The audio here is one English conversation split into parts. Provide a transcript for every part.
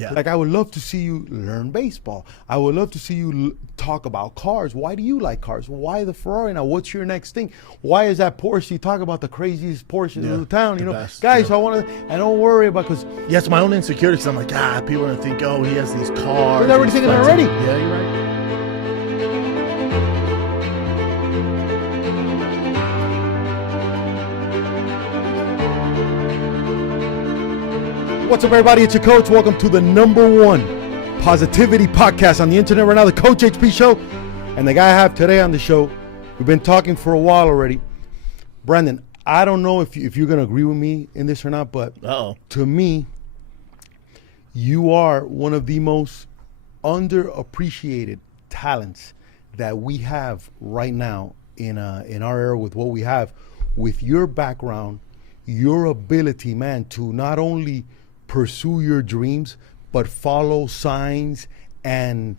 Yeah. Like, I would love to see you learn baseball. I would love to see you talk about cars. Why do you like cars? Why the Ferrari now? What's your next thing? Why is that Porsche? You talk about the craziest Porsches in the town, you know. best, Guys, yeah. so I want to, and don't worry about, because Yeah, it's my own insecurity because I'm like, people are going to think, oh, he has these cars. They're already he's thinking flexing. already. Yeah, you're right. What's up, everybody? It's your coach. Welcome to the #1 positivity podcast on the internet right now, the Coach HP Show. And the guy I have today on the show, we've been talking for a while already. Brandon, I don't know if you're going to agree with me in this or not, but to me, you are one of the most underappreciated talents that we have right now in our era with what we have, with your background, your ability, man, to not only pursue your dreams, but follow signs and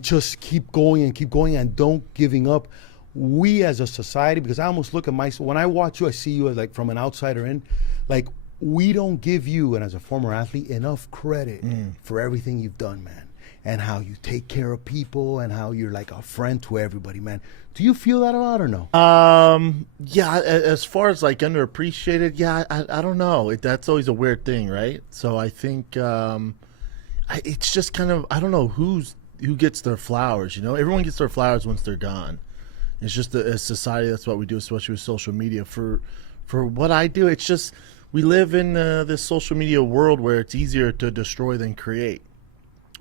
just keep going and don't giving up. We as a society, because I almost look at myself, when I watch you, I see you as like from an outsider in, like we don't give you, and as a former athlete, enough credit for everything you've done, man, and how you take care of people and how you're like a friend to everybody, man. Do you feel that a lot or no? Yeah, as far as like underappreciated, yeah, I don't know. That's always a weird thing, right? So I think it's just kind of, I don't know who gets their flowers, you know? Everyone gets their flowers once they're gone. It's just a society, that's what we do, especially with social media. For what I do, it's just, we live in this social media world where it's easier to destroy than create.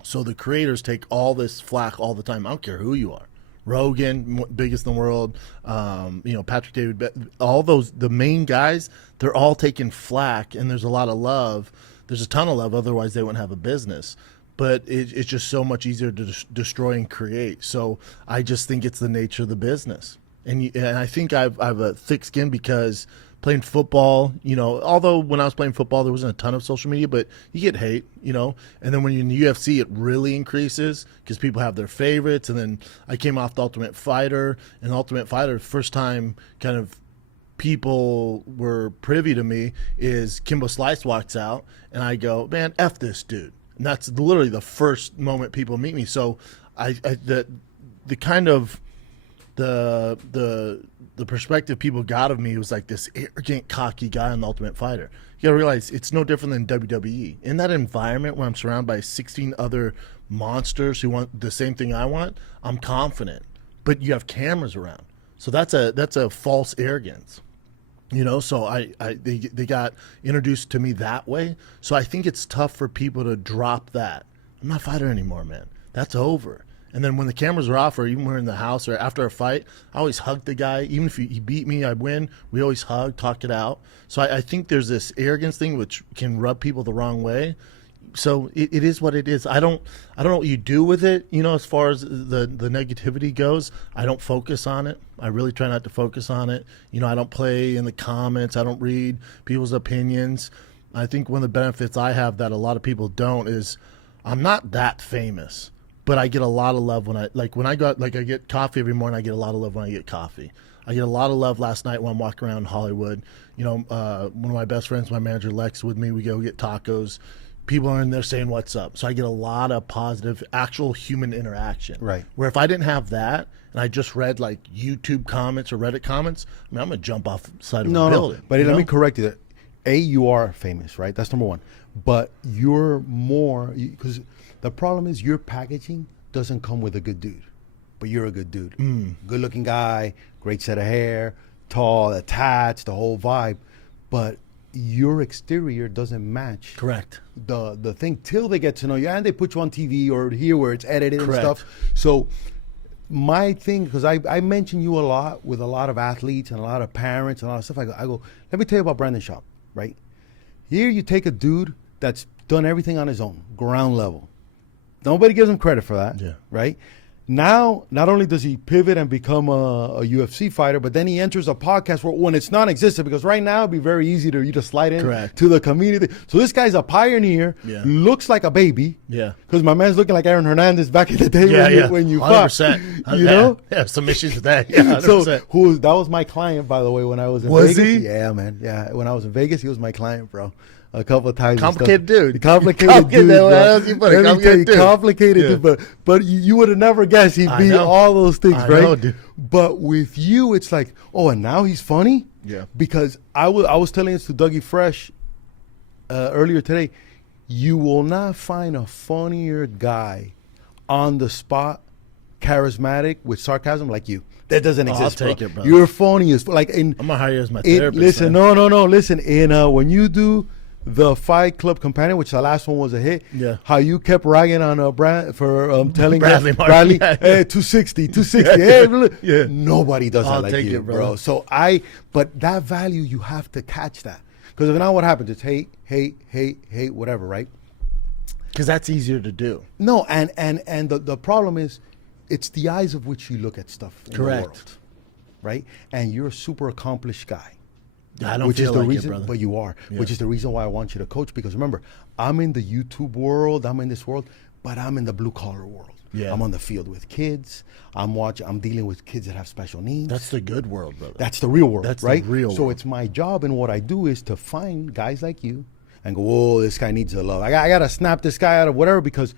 So the creators take all this flack all the time. I don't care who you are. Rogan, biggest in the world, Patrick David, all those, the main guys, they're all taking flack, and there's a lot of love. There's a ton of love, otherwise they wouldn't have a business. But it's just so much easier to destroy and create. So I just think it's the nature of the business. And I think I've a thick skin because playing football, although when I was playing football, there wasn't a ton of social media, but you get hate, and then when you're in the UFC, it really increases because people have their favorites. And then I came off the Ultimate Fighter, and Ultimate Fighter, first time kind of people were privy to me is Kimbo Slice walks out, and I go, man, F this dude. And that's literally the first moment people meet me. So the kind of the perspective people got of me was like this arrogant, cocky guy on the Ultimate Fighter. You gotta realize it's no different than WWE. In that environment where I'm surrounded by 16 other monsters who want the same thing I want, I'm confident. But you have cameras around, so that's a false arrogance. So they got introduced to me that way. So I think it's tough for people to drop that. I'm not a fighter anymore, man. That's over. And then when the cameras are off, or even when we're in the house or after a fight, I always hug the guy. Even if he beat me, I win. We always hug, talk it out. So I think there's this arrogance thing which can rub people the wrong way. So it is what it is. I don't know what you do with it, as far as the negativity goes. I don't focus on it. I really try not to focus on it. I don't play in the comments. I don't read people's opinions. I think one of the benefits I have that a lot of people don't is I'm not that famous, but I get a lot of love when I get coffee every morning. I get a lot of love when I get coffee. I get a lot of love last night when I'm walking around Hollywood. One of my best friends, my manager Lex, with me. We go get tacos. People are in there saying what's up. So I get a lot of positive, actual human interaction. Right. Where if I didn't have that and I just read like YouTube comments or Reddit comments, I'm going to jump off the side of a building. No. But let me correct you. You are famous, right? That's number one. But you're more, because the problem is your packaging doesn't come with a good dude. But you're a good dude. Good looking guy, great set of hair, tall, the tats, the whole vibe. But your exterior doesn't match the thing till they get to know you, and they put you on TV or here where it's edited and stuff. So my thing, because I mention you a lot with a lot of athletes and a lot of parents and a lot of stuff, I go, let me tell you about Brandon Schaub, right? Here you take a dude that's done everything on his own, ground level. Nobody gives him credit for that, right? Now, not only does he pivot and become a UFC fighter, but then he enters a podcast when it's non-existent, because right now it'd be very easy to you to slide in to the community. So this guy's a pioneer, looks like a baby. Yeah. Because my man's looking like Aaron Hernandez back in the day when you fought. 100%. You know? Yeah, some issues with that. Yeah, 100%. So that was my client, by the way, when I was in Vegas. Was he? Yeah, man. Yeah, when I was in Vegas, he was my client, bro. a couple of times. Complicated dude. Complicated dude. Bro. Let me tell you, complicated dude. But you would have never guessed he'd be all those things, right? Know, dude. But with you, it's like, oh, and now he's funny? Yeah. Because I was telling this to Dougie Fresh earlier today. You will not find a funnier guy on the spot, charismatic with sarcasm like you. That doesn't exist. I'll take it, bro. You're funny as like. I'm gonna hire you as my therapist. Listen, no. Listen, when you do the Fight Club Companion, which the last one was a hit. Yeah. How you kept ragging on telling Bradley, Bradley, yeah. Hey, 260. Hey, Yeah. Nobody does I'll that like you, it, bro. So but that value, you have to catch that. Because if not, what happens? It's hate, whatever, right? Because that's easier to do. No, and the problem is, it's the eyes of which you look at stuff in the world, right? And you're a super accomplished guy. I don't feel like it, brother. But you are, which is the reason why I want you to coach. Because remember, I'm in the YouTube world, I'm in this world, but I'm in the blue collar world. Yeah. I'm on the field with kids. I'm dealing with kids that have special needs. That's the good world, brother. That's the real world, That's right? the real So world. it's my job, and what I do is to find guys like you and go, whoa, this guy needs the love. I got to snap this guy out of whatever, because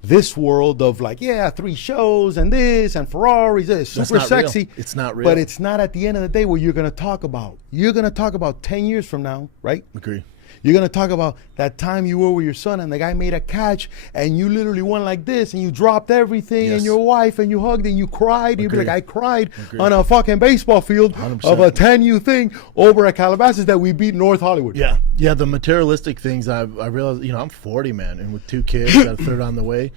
this world of 3 shows and this and Ferraris is super sexy. Real. It's not real. But it's not at the end of the day what you're going to talk about. You're going to talk about 10 years from now, right? Agree. You're going to talk about that time you were with your son and the guy made a catch and you literally went like this and you dropped everything and your wife and you hugged and you cried. You'd be like, I cried on a fucking baseball field 100%. of a 10U thing over at Calabasas that we beat North Hollywood. Yeah. Yeah, the materialistic things, I realized, I'm 40, man, and with 2 kids, got a third on the way.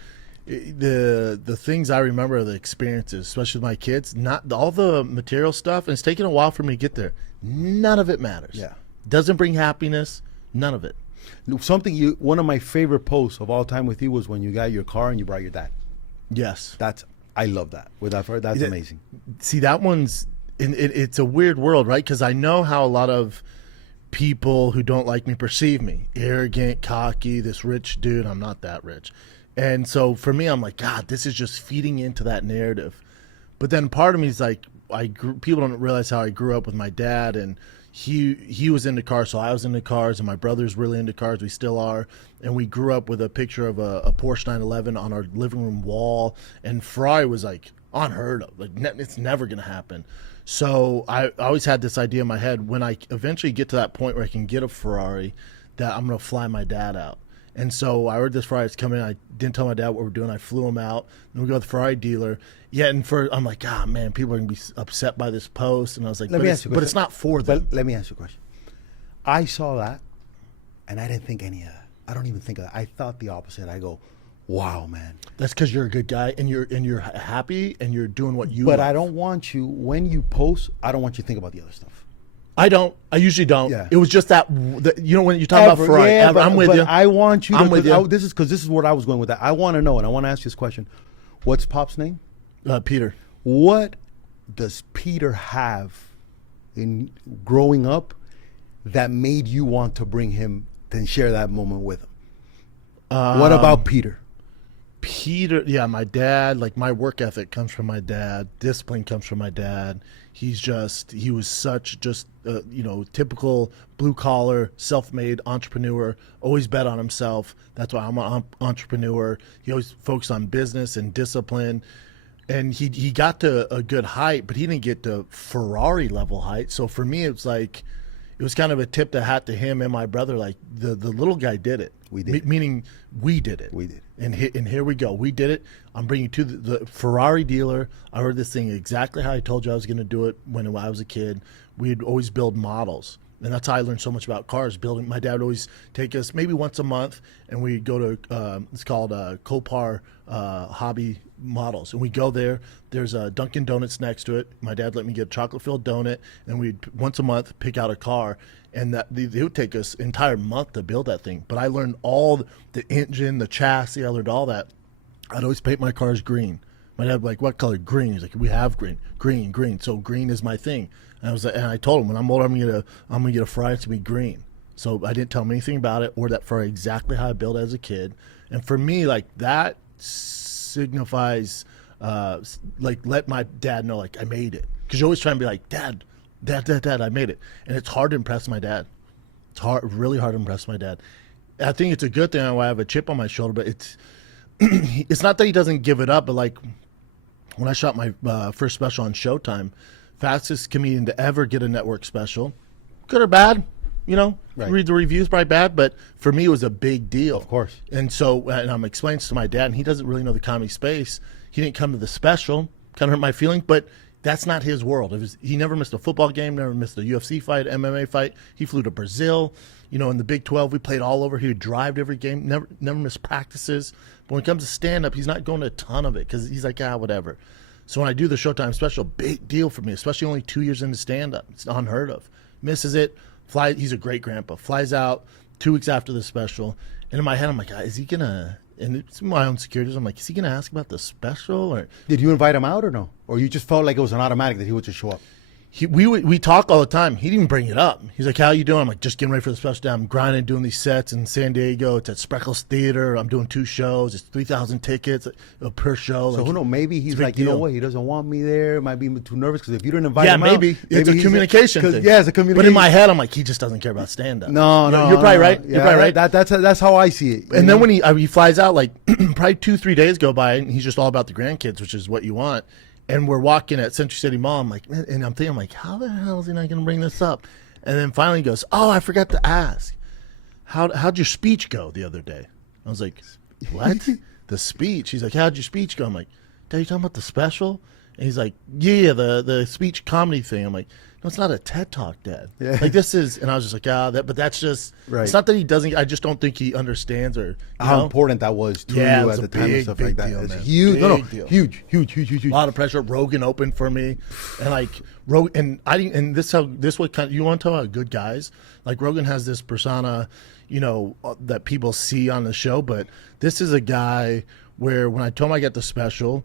The things I remember are the experiences, especially with my kids. Not all the material stuff, and it's taken a while for me to get there. None of it matters. Yeah. Doesn't bring happiness. None of it. One of my favorite posts of all time with you was when you got your car and you brought your dad. Yes. I love that. That's amazing. See, that one's, it's a weird world, right? Because I know how a lot of people who don't like me perceive me. Arrogant, cocky, this rich dude. I'm not that rich. And so for me, I'm like, God, this is just feeding into that narrative. But then part of me is like, people don't realize how I grew up with my dad, and he was into cars, so I was into cars, and my brother's really into cars. We still are. And we grew up with a picture of a Porsche 911 on our living room wall, and Ferrari was like unheard of. Like, it's never going to happen. So I always had this idea in my head, when I eventually get to that point where I can get a Ferrari, that I'm going to fly my dad out. And so I heard this Ferrari was coming. I didn't tell my dad what we're doing. I flew him out. Then we go to the Ferrari dealer. Yeah, and I'm like, man, people are going to be upset by this post. And I was like, but it's not for them. But let me ask you a question. I saw that, and I didn't think any of that. I don't even think of that. I thought the opposite. I go, wow, man. That's because you're a good guy, and you're happy, and you're doing what you But love. I don't want you, when you post, I don't want you to think about the other stuff. I don't. I usually don't. Yeah. It was just that, when you talk about Ferrari, I'm with you. I want you to. I'm with you. This is what I was going with that. I want to know, and I want to ask you this question. What's Pop's name? Peter. What does Peter have in growing up that made you want to bring him and share that moment with him? What about Peter? Peter, yeah, my dad, like, my work ethic comes from my dad. Discipline comes from my dad. He was such typical blue collar, self-made entrepreneur, always bet on himself. That's why I'm an entrepreneur. He always focused on business and discipline. And he got to a good height, but he didn't get to Ferrari level height. So for me, it was kind of a tip the hat to him and my brother. Like, the little guy did it. We did. Meaning we did it. We did. And here we go. We did it. I'm bringing you to the Ferrari dealer. I heard this thing exactly how I told you I was going to do it when I was a kid. We'd always build models. And that's how I learned so much about cars. Building. My dad would always take us maybe once a month, and we'd go to it's called Copar Hobby Models, and we go there. There's a Dunkin' Donuts next to it. My dad let me get a chocolate-filled donut, and we'd once a month pick out a car, and they would take us an entire month to build that thing. But I learned all the engine, the chassis. I learned all that. I'd always paint my cars green. My dad would be like, what color? Green. He's like, we have green. So green is my thing. And I told him, when I'm older, I'm gonna get a Ferrari to be green. So I didn't tell him anything about it or that Ferrari exactly how I built it as a kid. And for me, like, that signifies, let my dad know, like, I made it. Because you're always trying to be like, Dad, I made it. And it's hard to impress my dad. It's hard, really hard to impress my dad. I think it's a good thing why I have a chip on my shoulder, but it's it's not that he doesn't give it up, but like when I shot my first special on Showtime, fastest comedian to ever get a network special, good or bad, you know, Right. read the reviews, probably bad, but for me it was a big deal. Of course. And so, and I'm explaining this to my dad, and he doesn't really know the comedy space. He didn't come to the special, kind of hurt my feeling, but that's not his world. He never missed a football game, never missed a UFC fight, MMA fight. He flew to Brazil. You know, in the Big 12, we played all over. He would drive to every game, never missed practices. But when it comes to stand-up, he's not going to a ton of it because he's like, whatever. So when I do the Showtime special, big deal for me, especially only 2 years into stand-up. It's unheard of. Misses it, he's a great grandpa, flies out 2 weeks after the special. And in my head, I'm like, is he going to, and it's my own securities, I'm like, is he going to ask about the special? Or Did you invite him out or no? Or you just felt like it was an automatic that he would just show up? we talk all the time. He didn't even bring it up. He's like, how you doing? I'm like, just getting ready for the special. I'm grinding, doing these sets in San Diego. It's at Spreckles Theater. I'm doing 2 shows. It's 3,000 tickets per show. So Like, who knows? Maybe he's it's a big like, you know deal. what? He doesn't want me there. Might be too nervous because if you didn't invite Yeah, him maybe. out, It's a he's communication thing. Yeah, it's a communication. But in my head, I'm like, he just doesn't care about stand-up. No, You know, no, you're probably no. right. Yeah, You're probably right. That's how I see it. And then when he flies out, like probably 2-3 days go by, and he's just all about the grandkids, which is what you want. And we're walking at Century City Mall. I'm like, man, and I'm thinking, like, how the hell is he not going to bring this up? And then finally he goes, oh, I forgot to ask. How'd your speech go the other day? I was like, what? The speech? He's like, how'd your speech go? I'm like, Dad, you talking about the special? And he's like, yeah, the speech comedy thing. I'm like, no, it's not a TED Talk, Dad. Yeah. Like this is, and I was just like, but that's just, Right. It's not that he doesn't, I just don't think he understands or, you how know? important that was to Yeah, it you was at a the time and big, stuff big like that. deal, It's man. huge. Big deal. Huge. A lot of pressure. Rogan opened for me, and like and I didn't. And this what kind. You want to talk about good guys? Like Rogan has this persona, you know, that people see on the show, but this is a guy where when I told him I get the special,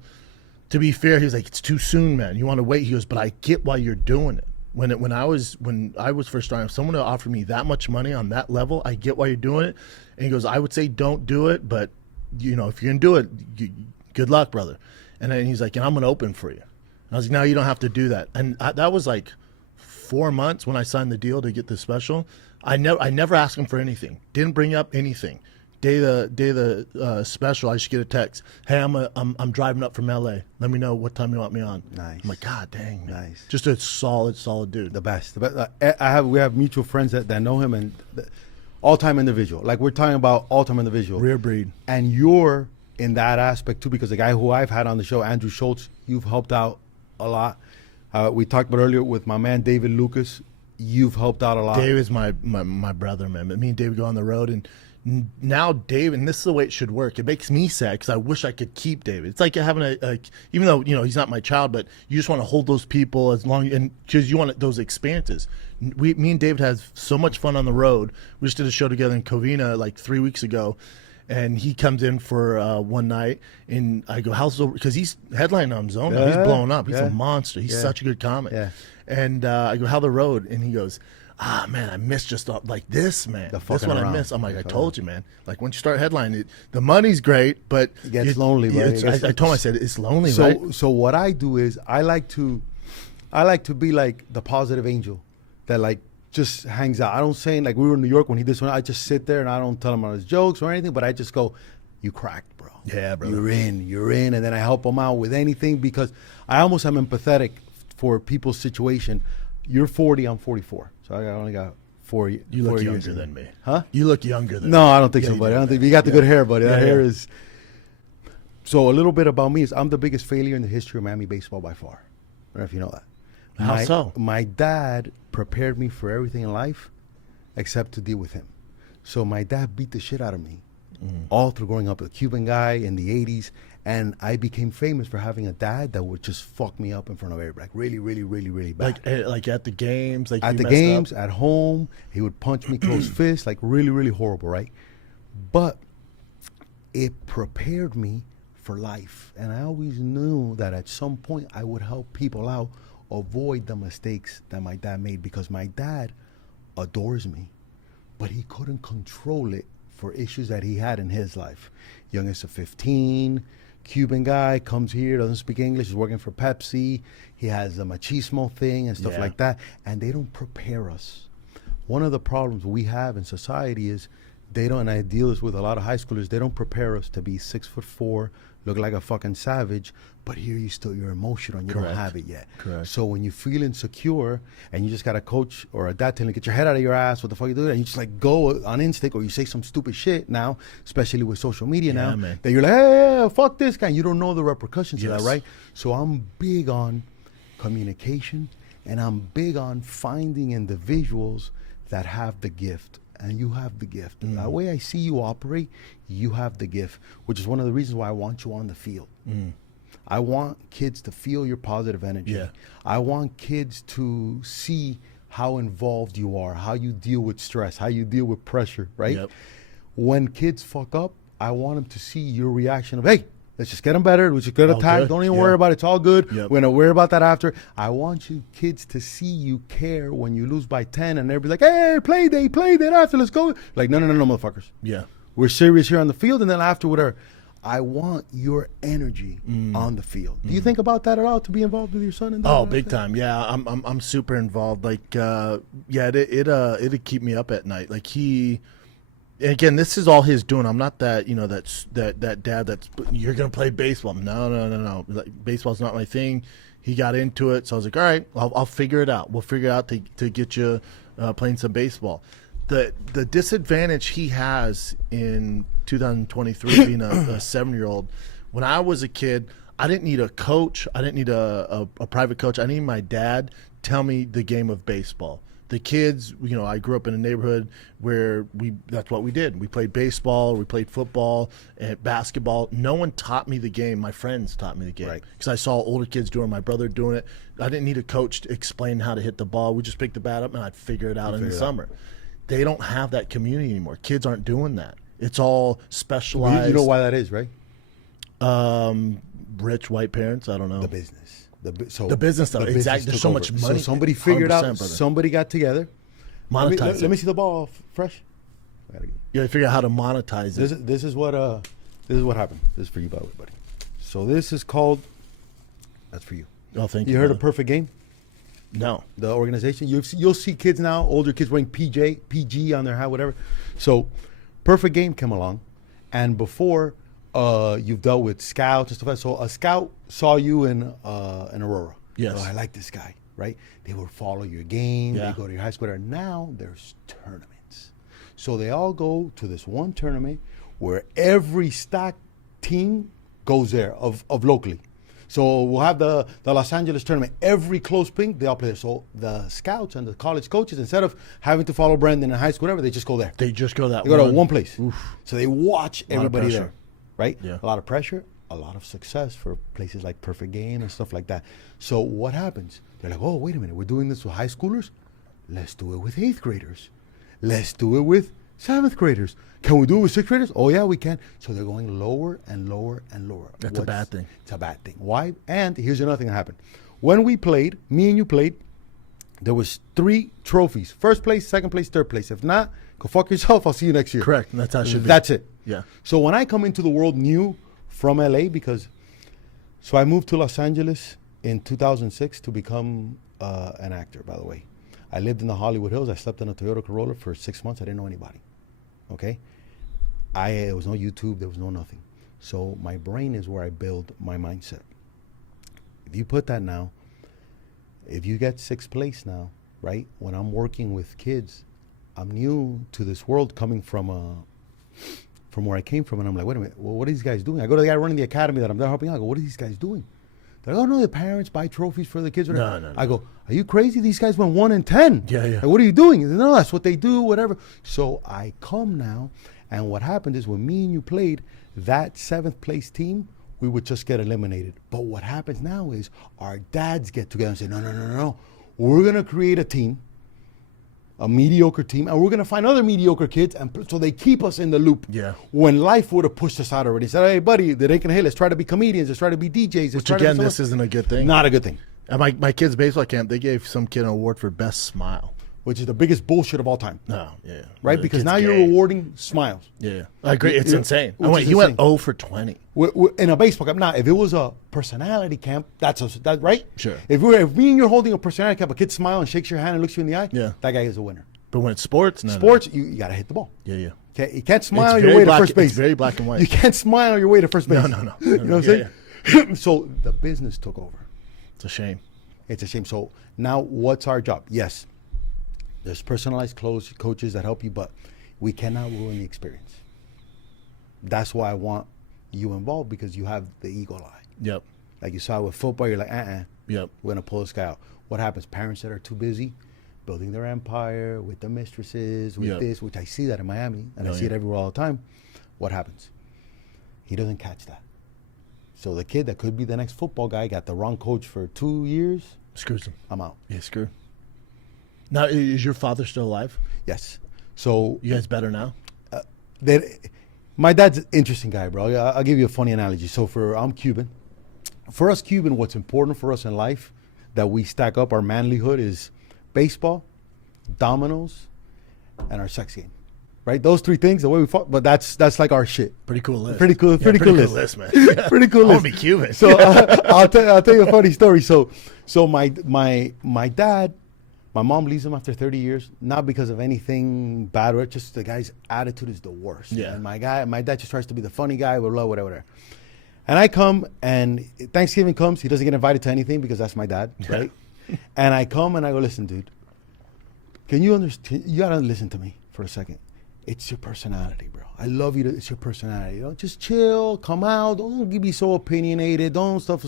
to be fair, he was like, it's too soon, man. You want to wait? He goes, but I get why you're doing it. When I was first starting, if someone would offer me that much money on that level, I get why you're doing it. And he goes, I would say don't do it, but you know, if you're gonna do it, good luck, brother. And then he's like, and I'm gonna open for you. And I was like, no, you don't have to do that. And that was like 4 months when I signed the deal to get the special. I never asked him for anything. Didn't bring up anything. Day of the special, I should get a text. Hey, I'm driving up from LA. Let me know what time you want me on. Nice. I'm like, God dang, man. Nice. Just a solid dude. The best. We have mutual friends that know him and all-time individual. Like we're talking about all-time individual. Rare breed. And you're in that aspect too, because the guy who I've had on the show, Andrew Schultz, you've helped out a lot. We talked about earlier with my man David Lucas. You've helped out a lot. Dave is my brother, man. Me and David go on the road, and now Dave, and this is the way it should work. It makes me sad because I wish I could keep David. It's like having even though, you know, he's not my child, but you just want to hold those people as long, and because you want those experiences. Me and David had so much fun on the road. We just did a show together in Covina like 3 weeks ago, and he comes in for one night, and I go, how's the, because he's headlining on Zone. He's blowing up. He's a monster. He's such a good comic. Yeah. And I go, how the road? And he goes, man, I miss just like this, man. The That's fucking what around. I miss. I'm like, I told you, man. Like once you start headlining, the money's great, but It gets lonely, bro. I told him, I said, it's lonely, So right? so what I do is I like to be like the positive angel that like just hangs out. I don't say, like we were in New York when he did this one, I just sit there and I don't tell him about his jokes or anything, but I just go, you cracked, bro. Yeah, brother. You're in, and then I help him out with anything because I almost am empathetic for people's situation. You're 40, I'm 44, so I only got 4 years. You look younger than me. Huh? You look younger than No, me. I don't think Yeah, so, you buddy. do, I don't man. think you got the good hair, buddy. That Yeah, hair yeah. is. So a little bit about me is I'm the biggest failure in the history of Miami baseball by far. I don't know if you know that. How so? My dad prepared me for everything in life except to deal with him. So my dad beat the shit out of me all through growing up, a Cuban guy in the 80s. And I became famous for having a dad that would just fuck me up in front of everybody. Like really bad. Like at the games, like At you the messed up? games, at home, he would punch me close fist, like really horrible, right? But it prepared me for life. And I always knew that at some point I would help people out avoid the mistakes that my dad made, because my dad adores me, but he couldn't control it for issues that he had in his life. Youngest of 15, Cuban guy, comes here, doesn't speak English, is working for Pepsi. He has a machismo thing and stuff Yeah. like that. And they don't prepare us. one of the problems we have in society is they don't, and I deal this with a lot of high schoolers, they don't prepare us to be 6'4", look like a fucking savage, but here you're emotional and you Correct. don't have it yet. Correct. So when you feel insecure and you just got a coach or a dad telling you, get your head out of your ass, what the fuck you doing? And you just like go on instinct, or you say some stupid shit now, especially with social media Yeah, now, man. that you're like, hey, fuck this guy. You don't know the repercussions of Yes. that, right? So I'm big on communication, and I'm big on finding individuals that have the gift. And you have the gift. The way I see you operate, you have the gift, which is one of the reasons why I want you on the field. I want kids to feel your positive energy. Yeah. I want kids to see how involved you are, how you deal with stress, how you deal with pressure, right? Yep. When kids fuck up, I want them to see your reaction of, hey, let's just get them better. Let's just get All attacked. good. Don't even Yeah. worry about it. It's all good. Yep. We're going to worry about that after. I want you kids to see you care when you lose by 10 and they'll be like, hey, play day after. Let's go. Like, no, motherfuckers. Yeah. We're serious here on the field, and then after whatever. I want your energy on the field. Do you think about that at all, to be involved with your son in that? Oh, big time. Yeah, I'm super involved. Like, yeah, it'd keep me up at night. Like and again, this is all his doing. I'm not that, that dad that's, you're gonna play baseball. No. Like, baseball's not my thing. He got into it, so I was like, all right, I'll figure it out. We'll figure it out to get you playing some baseball. The disadvantage he has in 2023 being a 7-year-old, when I was a kid, I didn't need a coach. I didn't need a private coach. I needed my dad tell me the game of baseball. The kids, I grew up in a neighborhood where that's what we did. We played baseball, we played football, and basketball. No one taught me the game. My friends taught me the game. Right. Because I saw older kids doing it, my brother doing it. I didn't need a coach to explain how to hit the ball. We just picked the bat up and I'd figure it out in the summer. They don't have that community anymore. Kids aren't doing that. It's all specialized. You know why that is, right? Rich white parents. I don't know. The business. The business stuff. Exactly. There's so much money. So somebody figured out. 100%, brother. Somebody got together. Monetize Let me see the ball fresh. You gotta figure out how to monetize it. This is what happened. This is for you, by the way, buddy. So this is called. That's for you. Oh, thank you. You heard brother. of Perfect Game? No. The organization. You'll see kids now, older kids wearing PG on their hat, whatever. So Perfect Game came along, and before you've dealt with scouts and stuff like that. So a scout saw you in Aurora. Yes. Oh, I like this guy, right? They would follow your game. Yeah. They go to your high school. Now there's tournaments. So they all go to this one tournament where every stacked team goes there of locally. So we'll have the Los Angeles tournament. Every close ping, they all play there. So the scouts and the college coaches, instead of having to follow Brandon in high school, whatever, they just go there. They just go that They go to one place. Oof. So they watch A lot of everybody pressure. there, right? Yeah. A lot of pressure, a lot of success for places like Perfect Game and stuff like that. So what happens? They're like, oh, wait a minute. We're doing this with high schoolers? Let's do it with 8th graders. Let's do it with 7th graders. Can we do it with 6th graders? Oh, yeah, we can. So they're going lower and lower and lower. That's a bad thing. It's a bad thing. Why? And here's another thing that happened. When we played, me and you played, there was 3 trophies. First place, second place, third place. If not, go fuck yourself. I'll see you next year. Correct. That's how it should be. That's it. Yeah. So when I come into the world new from LA, so I moved to Los Angeles in 2006 to become an actor, by the way. I lived in the Hollywood Hills. I slept in a Toyota Corolla for 6 months. I didn't know anybody. Okay? There was no YouTube. There was no nothing. So my brain is where I build my mindset. If you put that now, if you get 6th place now, right? When I'm working with kids, I'm new to this world coming from where I came from. And I'm like, wait a minute. Well, what are these guys doing? I go to the guy running the academy that I'm there helping out. I go, what are these guys doing? They're like, oh, no, the parents buy trophies for the kids. No. I go, are you crazy? These guys went 1 and 10. Yeah. Like, what are you doing? They, no, that's what they do, whatever. So I come now, and what happened is when me and you played, that 7th place team, we would just get eliminated. But what happens now is our dads get together and say, no. We're going to create a team, a mediocre team, and we're going to find other mediocre kids, and so they keep us in the loop. Yeah. When life would have pushed us out already. Said, hey, buddy, they ain't going to hit. Let's try to be comedians. Let's try to be DJs. Which again, this isn't a good thing. Not a good thing. At my kid's baseball camp, they gave some kid an award for best smile. Which is the biggest bullshit of all time. No, yeah. Right? The because kid's now you're gay. rewarding smiles. Yeah. I agree. It's insane. Which is He went insane. 0 for 20. In a baseball camp. Now, if it was a personality camp, that's right? Sure. If me and you're holding a personality camp, a kid smiles and shakes your hand and looks you in the eye, Yeah. that guy is a winner. But when it's sports, no, Sports, you got to hit the ball. Yeah, yeah. Okay, you can't smile It's on your very way black, to first base. It's very black and white. You can't smile on your way to first base. No. You know what I'm saying? So the business took over. It's a shame. It's a shame. So now what's our job? Yes, there's personalized coaches that help you, but we cannot ruin the experience. That's why I want you involved, because you have the eagle eye. Yep. Like you saw with football, you're like, Yep. we're going to pull this guy out. What happens? Parents that are too busy building their empire with the mistresses, with this, which I see that in Miami, and I see it everywhere all the time. What happens? He doesn't catch that. So the kid that could be the next football guy got the wrong coach for 2 years. Screws him. I'm out. Yeah, screw. Now, is your father still alive? Yes. So You guys better now? my dad's an interesting guy, bro. I'll give you a funny analogy. So I'm Cuban. For us Cuban, what's important for us in life that we stack up our manlyhood is baseball, dominoes, and our sex game. Right? Those three things, the way we fought, but that's like our shit. Pretty cool list. Pretty cool list, man. Pretty cool I list. want to be Cuban. So I'll tell you a funny story. So my dad, my mom leaves him after 30 years, not because of anything bad, or just the guy's attitude is the worst. Yeah. And my dad just tries to be the funny guy, blah, blah, whatever. And I come, and Thanksgiving comes, he doesn't get invited to anything because that's my dad, right? And I come and I go, listen, dude, can you understand? You gotta listen to me for a second. It's your personality, bro. I love you. It's your personality. You know, just chill, come out. Don't be so opinionated. Don't stuff.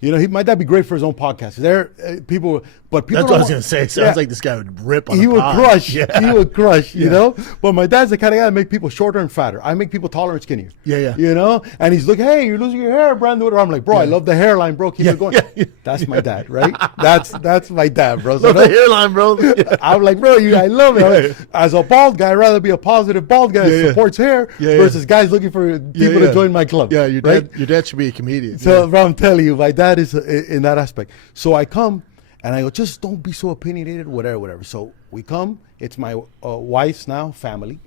You know, my dad be great for his own podcast. People. That's what I was going to say. It sounds like this guy would rip on He the would pod. crush. Yeah. He would crush, you know? But my dad's the kind of guy that make people shorter and fatter. I make people taller and skinnier. Yeah. You know? And he's like, hey, you're losing your hair, Brandon. I'm like, bro, I love the hairline, bro. Keep it going. Yeah. That's my dad, right? That's my dad, bro. So Love the hairline, bro. Yeah. I'm like, bro, I love it. As a bald guy, I'd rather be a positive bald guy that supports hair versus guys looking for people to join my club. Yeah, your dad should be a comedian. So, bro, I'm telling you, my dad is in that aspect. So I come and I go, just don't be so opinionated, whatever. So we come. It's my wife's now family,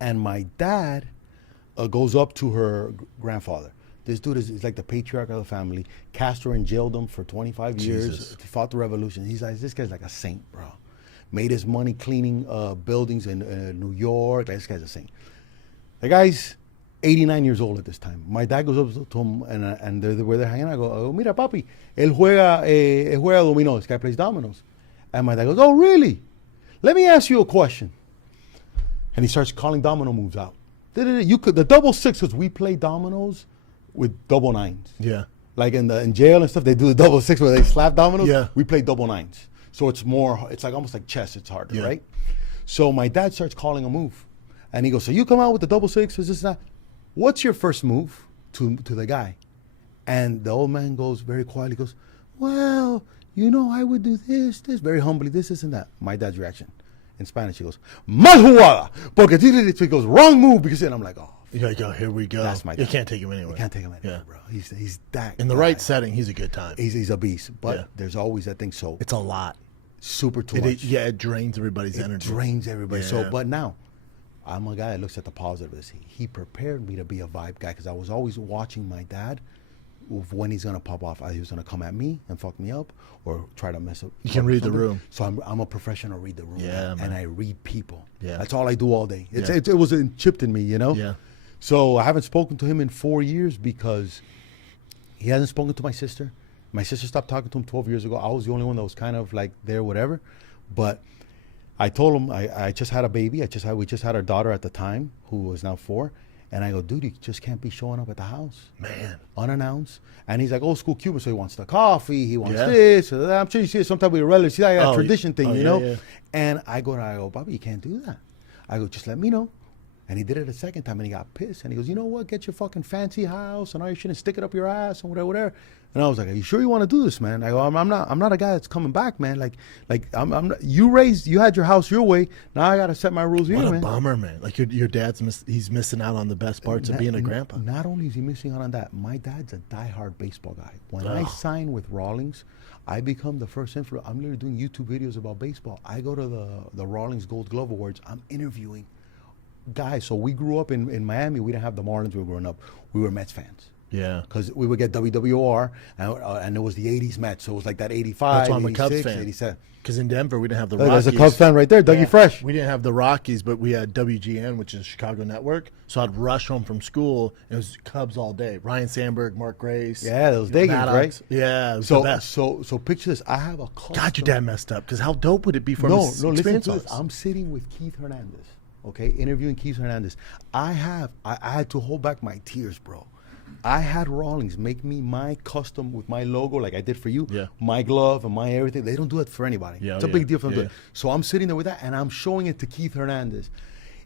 and my dad goes up to her grandfather. This dude is like the patriarch of the family. Castro and jailed him for 25 years. Fought the revolution. He's like, this guy's like a saint, bro. Made his money cleaning buildings in New York. Like, this guy's a saint. The guy's 89 years old at this time. My dad goes up to him, and where they're hanging out. I go, mira, papi, él juega dominó. This guy plays dominoes. And my dad goes, oh, really? Let me ask you a question. And he starts calling domino moves out. The double six, because we play dominoes with double nines. Yeah. Like in jail and stuff, they do the double six where they slap dominoes. Yeah. We play double nines. So it's like almost like chess. It's harder, right? So my dad starts calling a move. And he goes, so you come out with the double six, this, that. What's your first move to the guy? And the old man goes very quietly, goes, well, I would do this, very humbly, this, and that. My dad's reaction. In Spanish, he goes, mal jugada. Porque he goes, wrong move. Because then I'm like, oh. You gotta go, here we go. That's my dad. You can't take him anywhere. You can't take him anywhere, bro. He's that in the guy. right setting, he's a good time. He's a beast. But there's always that thing. So it's a lot. Super too much. It drains everybody's energy. Drains everybody. Yeah. So, but now, I'm a guy that looks at the positive of this. He prepared me to be a vibe guy because I was always watching my dad when he's going to pop off. He was going to come at me and fuck me up or try to mess up. You can read the room. So I'm a professional read the room. Yeah, and I read people. Yeah. That's all I do all day. It was chipped in me, Yeah. So I haven't spoken to him in 4 years because he hasn't spoken to my sister. My sister stopped talking to him 12 years ago. I was the only one that was kind of like there, whatever. But I told him I just had a baby. We just had our daughter at the time, who was now 4. And I go, dude, you just can't be showing up at the house. Man. Unannounced. And he's like, old school Cuban, so he wants the coffee, he wants this. I'm sure you see it sometimes with your relatives. See that tradition thing, you know? Yeah. And I go, Bobby, you can't do that. I go, just let me know. And he did it a second time, and he got pissed. And he goes, you know what? Get your fucking fancy house, and all you shouldn't stick it up your ass, and whatever. And I was like, are you sure you want to do this, man? I go, I'm not a guy that's coming back, man. I'm not, you had your house your way. Now I got to set my rules here, man. What a bummer, man. Like your dad's he's missing out on the best parts of being a grandpa. Not only is he missing out on that, my dad's a diehard baseball guy. When I sign with Rawlings, I become the first influencer. I'm literally doing YouTube videos about baseball. I go to the Rawlings Gold Glove Awards. I'm interviewing guys. So we grew up in Miami. We didn't have the Marlins when we were growing up. We were Mets fans. Yeah. Because we would get WWR, and it was the 80s match. So it was like that 85, That's why I'm a Cubs 86, fan. 87. Because in Denver, we didn't have the Look, Rockies. there's a Cubs fan right there, Dougie Fresh. We didn't have the Rockies, but we had WGN, which is Chicago Network. So I'd rush home from school, and it was Cubs all day. Ryan Sandberg, Mark Grace. Yeah, those day games, right? Yeah, it was the best. So picture this. I have a custom. God, your dad messed up. Because how dope would it be for him No, to listen experience to all this. this? I'm sitting with Keith Hernandez, okay, interviewing Keith Hernandez. I had to hold back my tears, bro. I had Rawlings make me my custom with my logo, like I did for you. Yeah. My glove and my everything. They don't do it for anybody. Yeah, it's a yeah. big deal for them. Yeah, to do it. So I'm sitting there with that, and I'm showing it to Keith Hernandez.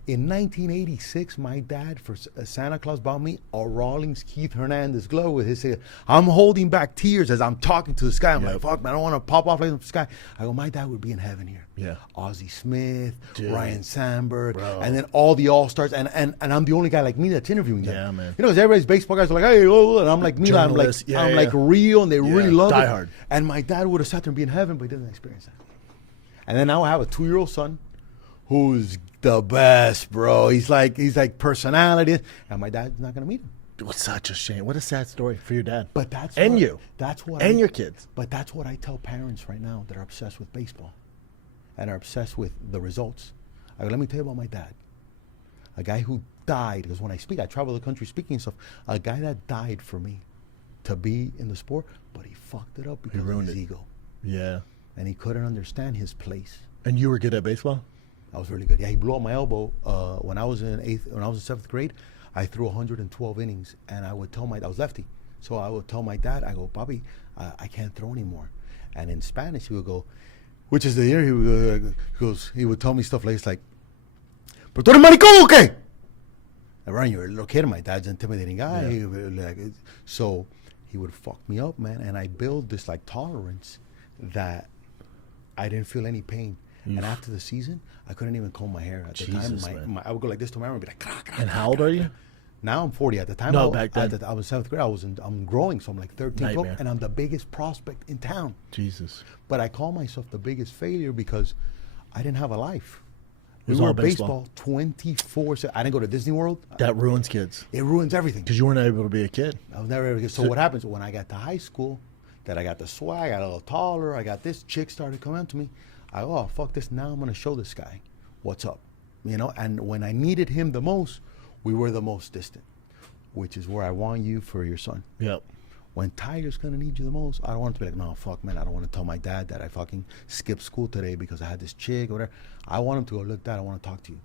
In 1986, my dad, for Santa Claus, bought me a Rawlings Keith Hernandez glove with his. I'm holding back tears as I'm talking to this guy. I'm like, fuck, man, I don't want to pop off like this guy. I go, my dad would be in heaven here. Yeah. Ozzie Smith, Dude. Ryan Sandberg, Bro. and then all the All-Stars. And I'm the only guy like me that's interviewing them. Yeah, man. You know, because everybody's baseball guys are like, hey, oh, and I'm like, me, I'm like, Journalists. Yeah, I'm yeah. like real, and they really love Die it. hard. And my dad would have sat there and be in heaven, but he doesn't experience that. And then now I have a 2-year-old son who's the best, bro. He's like personality, and my dad's not gonna meet him. Dude, it's such a shame. What a sad story for your dad. But that's and what, you. That's what And I, your kids. But that's what I tell parents right now that are obsessed with baseball and are obsessed with the results. I go, let me tell you about my dad. A guy who died, because when I speak, I travel the country speaking and stuff. A guy that died for me to be in the sport, but he fucked it up because of ruined his it. ego. Yeah. And he couldn't understand his place. And you were good at baseball? I was really good. Yeah, he blew out my elbow when I was in 7th grade. I threw 112 innings, and I would tell I was lefty, so I would tell my dad, I go, Bobby, I can't throw anymore. And in Spanish, he would go, which is the year he would tell me stuff like, it's like, "Pero tú eres maricón o qué?" And Ryan, you're a little kid, and my dad's an intimidating guy. Yeah. So he would fuck me up, man, and I built this like tolerance that I didn't feel any pain. And after the season, I couldn't even comb my hair. At the Jesus, time, I would go like this to my arm and be like, "Krah, krah, And krah, how old krah, are krah." you? Now I'm 40. At the time, No, back then. I was 7th grade. I'm growing, so I'm like 13, 12, Nightmare. and I'm the biggest prospect in town. Jesus. But I call myself the biggest failure because I didn't have a life. It was We all were baseball. 24/7. I didn't go to Disney World. That ruins kids. It ruins everything. Because you weren't able to be a kid. I was never able to. So what happens when I got to high school, that I got the swag, I got a little taller, I got this chick started coming up to me. I go, oh, fuck this. Now I'm going to show this guy what's up. You know, and when I needed him the most, we were the most distant, which is where I want you for your son. Yep. When Tiger's going to need you the most, I don't want him to be like, no, fuck, man, I don't want to tell my dad that I fucking skipped school today because I had this chick or whatever. I want him to go, look, Dad, I want to talk to you.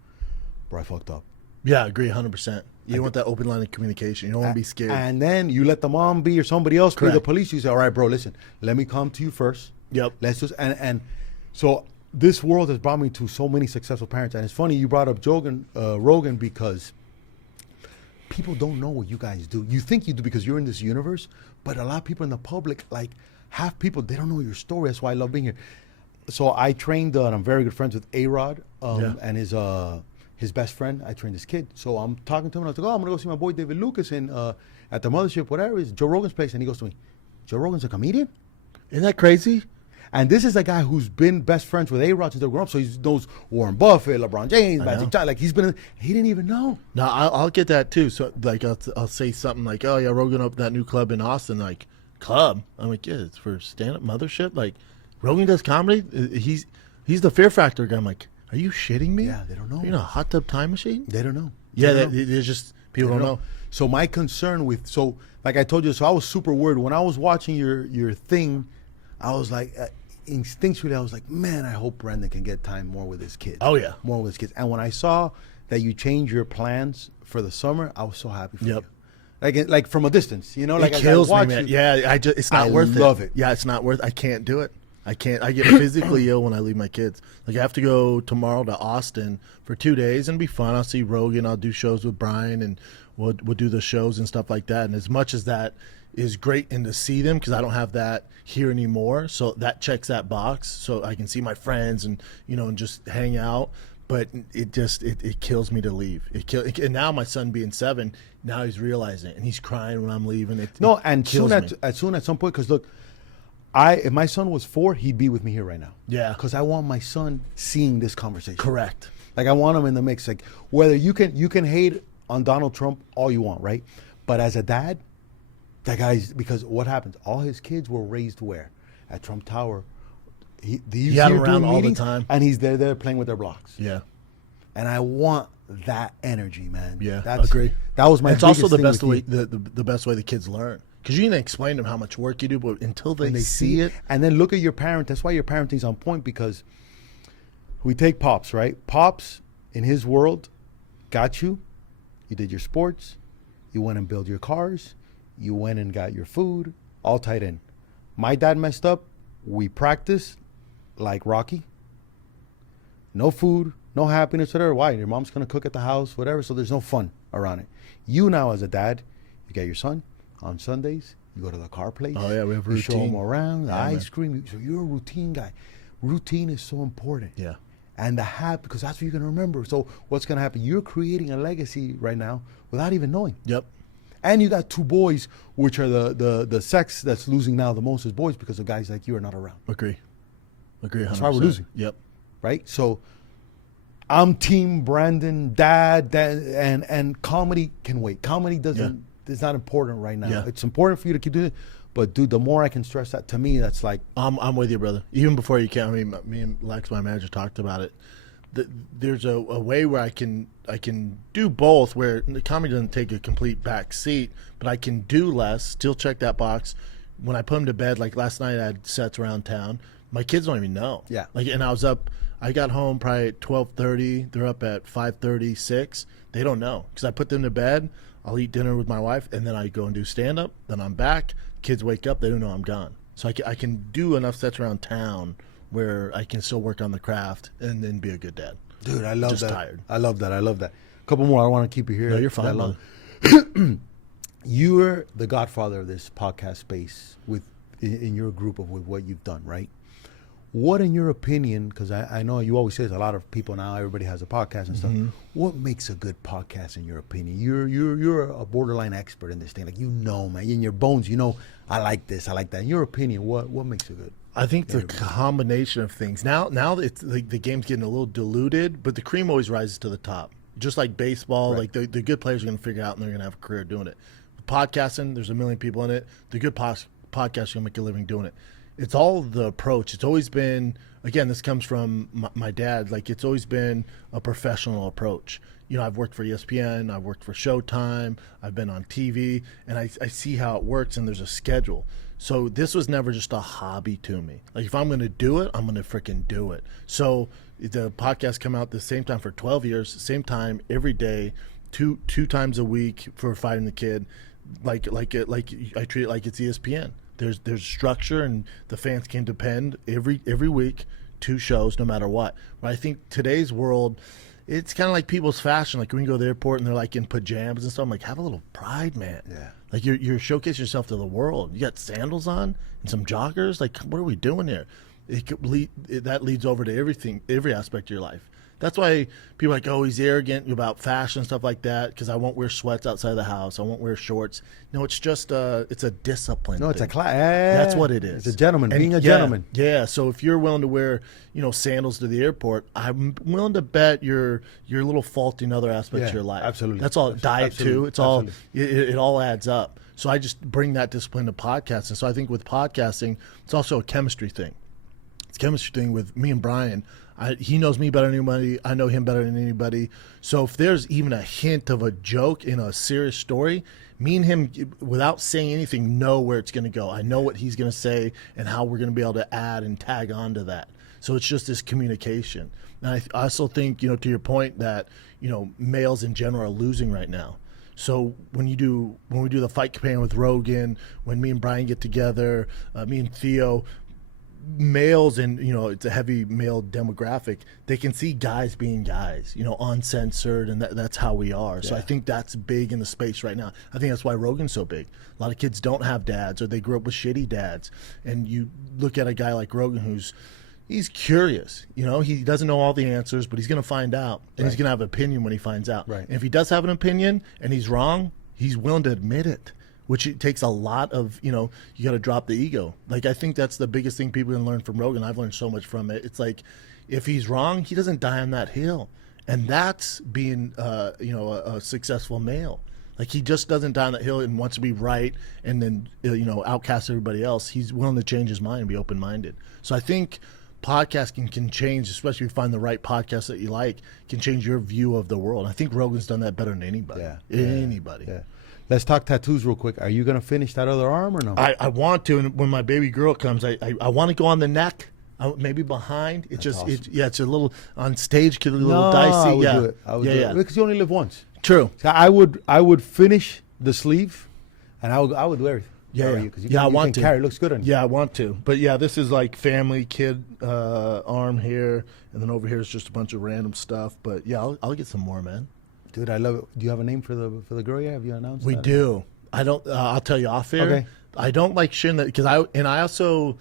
Bro, I fucked up. Yeah, I agree 100%. You want that open line of communication. You don't want to be scared. And then you let the mom be or somebody else be the Correct. police. You say, all right, bro, listen, let me come to you first. Yep. Let's just, and so this world has brought me to so many successful parents. And it's funny you brought up Rogan because people don't know what you guys do. You think you do because you're in this universe, but a lot of people in the public, like half people, they don't know your story. That's why I love being here. So I trained, and I'm very good friends with A-Rod and his best friend. I trained this kid. So I'm talking to him, and I was like, oh, I'm going to go see my boy David Lucas at the Mothership, whatever, it's Joe Rogan's place. And he goes to me, Joe Rogan's a comedian? Isn't that crazy? And this is a guy who's been best friends with A-Rod since they were growing up. So he knows Warren Buffett, LeBron James, Magic Johnson. Like he didn't even know. No, I'll get that too. So like I'll say something like, "Oh yeah, Rogan opened that new club in Austin." Like club? I'm like, yeah, it's for stand-up Mothership. Like Rogan does comedy. He's the Fear Factor guy. I'm like, are you shitting me? Yeah, they don't know. You're in a hot tub time machine. They don't know. Yeah, They don't know. there's just people They don't know. So my concern like I told you, so I was super worried when I was watching your thing. I was like, instinctually, I was like, man, I hope Brandon can get time more with his kids. Oh, yeah. More with his kids. And when I saw that you changed your plans for the summer, I was so happy for Yep. you. Like from a distance, you know, like It as I kills me, watch man. you- Yeah, it's not I worth it. love it. Yeah, it's not worth. I can't do it. I can't. I get physically ill when I leave my kids. Like I have to go tomorrow to Austin for 2 days and be fun. I'll see Rogan. I'll do shows with Brian, and we'll do the shows and stuff like that. And as much as that is great and to see them, because I don't have that here anymore, so that checks that box. So I can see my friends and and just hang out. But it kills me to leave. And now my son being 7, now he's realizing it and he's crying when I'm leaving. No, and kills soon at some point, because look, if my son was 4, he'd be with me here right now. Yeah. Because I want my son seeing this conversation. Correct. Like I want him in the mix. Like whether you can hate on Donald Trump all you want, right? But as a dad, That guy's, because what happens? All his kids were raised where? At Trump Tower. He's had here him around doing all the meetings, time. and he's there playing with their blocks. Yeah. And I want that energy, man. Yeah, That's, agree. That was my. It's also the biggest best thing way with you. the best way the kids learn, because you can explain to them how much work you do, but until they, And see it, and then look at your parent. That's why your parenting's on point, because we take Pops, right? Pops in his world got you. You did your sports. You went and built your cars. You went and got your food, all tied in. My dad messed up. We practiced like Rocky. No food, no happiness, whatever. Why? Your mom's going to cook at the house, whatever. So there's no fun around it. You now, as a dad, you get your son on Sundays. You go to the car place. Oh, yeah, we have You show him routine. around, the Yeah, ice man. cream. So you're a routine guy. Routine is so important. yeah, And the habit, because that's what you're going to remember. So what's going to happen? You're creating a legacy right now without even knowing. yep, And you got two boys, which are the sex that's losing now the most is boys, because of guys like you are not around, agree, 100%. That's why we're losing. Yep, right? So I'm team Brandon, dad, and comedy can wait. Comedy doesn't, it's not important right now. Yeah. It's important for you to keep doing it. But dude, the more I can stress that, to me, that's like, I'm with you, brother. Even before you came, I mean, me and Lex, my manager, talked about it. There's a way where I can do both, where the comedy doesn't take a complete back seat, but I can do less, still check that box. When I put them to bed, like last night, I had sets around town. My kids don't even know. Yeah. Like, and I got home probably at 12:30. They're up at 5:30, 6. They don't know, because I put them to bed. I'll eat dinner with my wife, and then I go and do stand up. Then I'm back. Kids wake up. They don't know I'm gone. So I can do enough sets around town where I can still work on the craft and then be a good dad. dude, I love Just that. tired. I love that. I love that. A couple more. I don't want to keep you here. No, you're that fine, long. You're the godfather of this podcast space in your group with what you've done, right? What, in your opinion, because I know you always say there's a lot of people now, everybody has a podcast and stuff. What makes a good podcast in your opinion? You're a borderline expert in this thing. Like, man, in your bones, I like this, I like that. In your opinion, what makes it good? I think the combination of things. Now it's like the game's getting a little diluted, but the cream always rises to the top. Just like baseball, Right. like the good players are going to figure out and they're going to have a career doing it. Podcasting, there's a million people in it. The good podcasters are going to make a living doing it. It's all the approach. It's always been, again, this comes from my dad, like it's always been a professional approach. I've worked for ESPN, I've worked for Showtime, I've been on TV, and I see how it works, and there's a schedule. So this was never just a hobby to me. Like, if I'm going to do it, I'm going to freaking do it. So the podcast come out the same time for 12 years, same time every day, two times a week for Fighting the Kid. Like I treat it like it's ESPN. There's structure, and the fans can depend every week, 2 shows no matter what. But I think today's world, it's kind of like people's fashion. Like when you go to the airport and they're like in pajamas and stuff, I'm like, have a little pride, man. Yeah. Like you're showcasing yourself to the world. You got sandals on and some joggers. Like, what are we doing here? That leads over to everything, every aspect of your life. That's why people are like, oh, he's arrogant about fashion and stuff like that, because I won't wear sweats outside of the house. I won't wear shorts. No, it's just it's a discipline. No, it's a thing. class. That's what it is. It's a gentleman, And being a yeah, gentleman. Yeah. So if you're willing to wear, sandals to the airport, I'm willing to bet you're a little faulty in other aspects Yeah, of your life. absolutely. That's all. Diet Absolutely. too. It's all. Absolutely. It all adds up. So I just bring that discipline to podcasting. So I think with podcasting, it's also a chemistry thing. It's a chemistry thing with me and Brian. He knows me better than anybody. I know him better than anybody. So if there's even a hint of a joke in a serious story, me and him, without saying anything, know where it's going to go. I know what he's going to say and how we're going to be able to add and tag on to that. So it's just this communication. And I also think, to your point that, males in general are losing right now. So when we do the fight campaign with Rogan, when me and Brian get together, me and Theo, males, and it's a heavy male demographic, they can see guys being guys, uncensored, and that's how we are. So I think that's big in the space right now. I think that's why Rogan's so big. A lot of kids don't have dads, or they grew up with shitty dads, and you look at a guy like Rogan he's curious. He doesn't know all the answers, but he's going to find out, and he's going to have an opinion when he finds out. Right. And if he does have an opinion and he's wrong, he's willing to admit it, which it takes a lot of, you got to drop the ego. Like, I think that's the biggest thing people can learn from Rogan. I've learned so much from it. It's like, if he's wrong, he doesn't die on that hill. And that's being, a successful male. Like he just doesn't die on that hill and wants to be right and then outcast everybody else. He's willing to change his mind and be open minded. So I think podcasting can change, especially if you find the right podcast that you like, can change your view of the world. I think Rogan's done that better than anybody. Anybody. Yeah. Let's talk tattoos real quick. Are you gonna finish that other arm or no? I want to, and when my baby girl comes, I want to go on the neck. Maybe behind. It's just awesome. It's a little on stage, a little dicey. I would do it. I would do it because you only live once. True. So I would finish the sleeve, and I would do everything. I want to. Carry. It looks good on you. Yeah, I want to. But yeah, this is like family kid arm here, and then over here is just a bunch of random stuff. But yeah, I'll get some more, man. Dude, I love it. Do you have a name for the girl yet? Have you announced? We that? do. I don't. I'll tell you off air. Okay. I don't like sharing that because I also.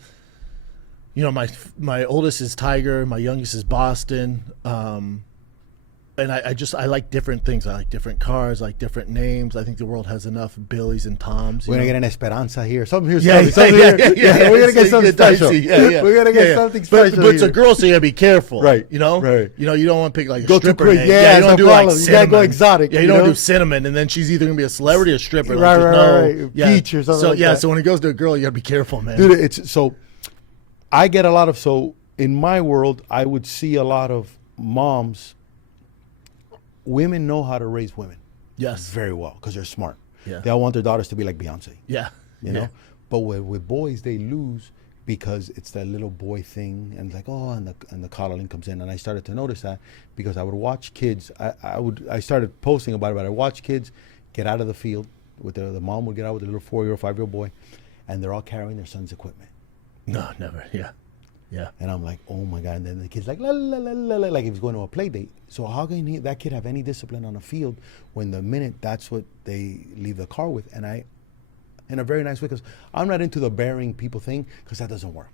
My oldest is Tiger, my youngest is Boston, and I like different things. I like different cars, I like different names. I think the world has enough Billies and Toms. We're gonna get an Esperanza here. Something here. Yeah. We're gonna get something special. We're gonna get something special. But it's a girl, so you gotta be careful, right? You know, you don't want to pick like a go stripper too name. quick. Yeah, you don't do like cinnamon. You gotta go exotic. Yeah, you don't do cinnamon, and then she's either gonna be a celebrity or a stripper. Right. Peach or something. So like that. so when it goes to a girl, you gotta be careful, man. Dude, it's so. I get a lot of in my world, I would see a lot of moms. Women know how to raise women. Yes, very well because they're smart. Yeah, they all want their daughters to be like Beyonce. Yeah, you know. But with boys, they lose because it's that little boy thing, and it's like and the coddling comes in, and I started to notice that because I would watch kids. I started posting about it, but I watch kids get out of the field with the mom would get out with a little 4-year-old, 5-year-old boy, and they're all carrying their son's equipment. No, never. Yeah. And I'm like, oh my God. And then the kid's like, la, la, la, la, la, like he was going to a play date. So how can that kid have any discipline on the field when the minute that's what they leave the car with? And I, in a very nice way, because I'm not into the bearing people thing, because that doesn't work.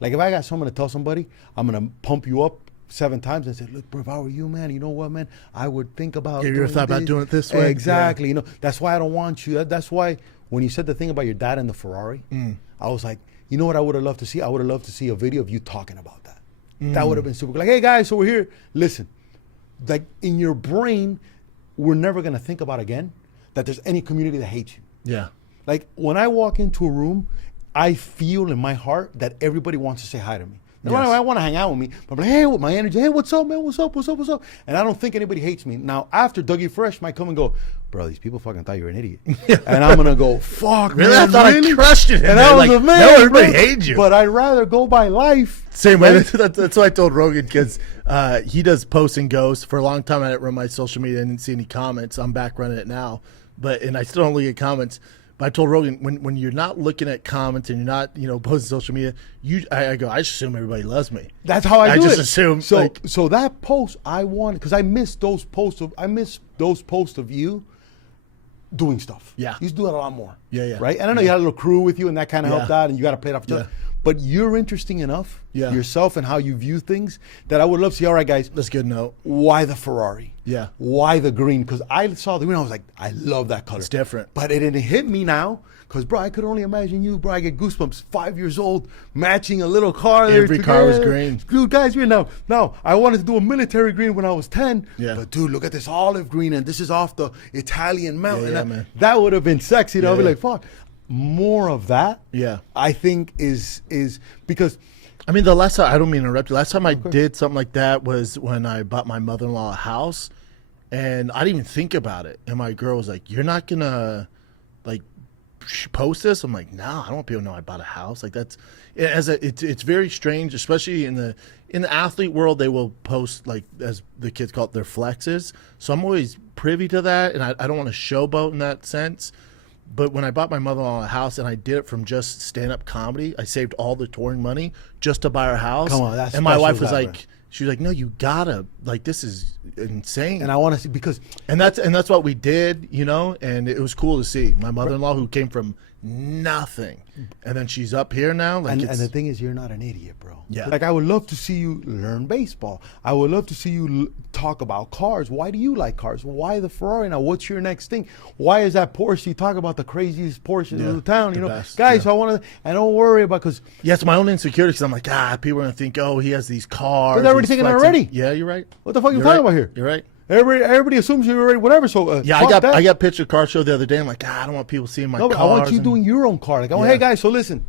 Like if I got someone to tell somebody, I'm going to pump you up 7 times and say, look, bro, if I were you, man, you know what, man? I would think about you ever thought about doing it this way? Exactly. You know, that's why I don't want you. That's why when you said the thing about your dad and the Ferrari, I was like, you know what I would have loved to see? I would have loved to see a video of you talking about that. That would have been super cool. Like, hey guys, so we're here. Listen, like in your brain, we're never going to think about again that there's any community that hates you. Yeah. Like when I walk into a room, I feel in my heart that everybody wants to say hi to me. Yes. I want to hang out with me, but I'm like, hey, with my energy, hey, what's up, man? What's up? And I don't think anybody hates me. Now, after Dougie Fresh might come and go, bro, these people fucking thought you were an idiot. And I'm going to go, fuck, really? man. I thought I crushed it. And I was like, man, no, everybody hates you. But I'd rather go by life. Same way. That's what I told Rogan because he does post and goes. For a long time, I didn't run my social media. I didn't see any comments. I'm back running it now. And I still don't look at comments. But I told Rogan, when you're not looking at comments and you're not, posting social media, I just assume everybody loves me. That's how I do it. I just assume. So that post I wanted, because I miss those posts of you doing stuff. Yeah. You used to do it a lot more. Yeah. Right? And I know you had a little crew with you and that kind of helped out and you got to play it off each other. Yeah. But you're interesting enough, yourself and how you view things, that I would love to see, all right, guys. That's a good note. Why the Ferrari? Yeah. Why the green? Because I saw the green, I was like, I love that color. It's different. But it didn't hit me now, because, bro, I could only imagine you, bro. I get goosebumps, 5 years old, matching a little car. Every car was green. Dude, guys, now, I wanted to do a military green when I was 10. Yeah. But, dude, look at this olive green, and this is off the Italian mountain. Yeah, man. That would have been sexy. I'd be like, fuck. More of that, I think is because, I mean, the last time, I don't mean to interrupt you. Last time I did something like that was when I bought my mother-in-law a house, and I didn't even think about it. And my girl was like, "You're not gonna like post this?" I'm like, "No, I don't want people to know I bought a house." Like it's very strange, especially in the athlete world. They will post, like, as the kids call it, their flexes. So I'm always privy to that, and I don't want to showboat in that sense. But when I bought my mother-in-law a house, and I did it from just stand-up comedy, I saved all the touring money just to buy her house. Come on, that's and my wife was that, like, bro. she was like, "No, you gotta, like, this is insane." And I want to see, because, and that's what we did, and it was cool to see my mother-in-law, who came from nothing, and then she's up here now. Like, and the thing is, you're not an idiot, bro. Yeah. Like, I would love to see you learn baseball. I would love to see you talk about cars. Why do you like cars? Why the Ferrari now? What's your next thing? Why is that Porsche? You talk about the craziest Porsches in the town, best, guys. So I want to, and don't worry about, because it's my own insecurity, because I'm like, people are gonna think, oh, he has these cars. they're already thinking that already. Yeah, you're right. What the fuck are you talking about here? You're right. Everybody assumes you're already whatever. So Yeah, I got pitched a car show the other day. I'm like, I don't want people seeing my no, cars. I want you doing your own car. Like, hey guys, so listen,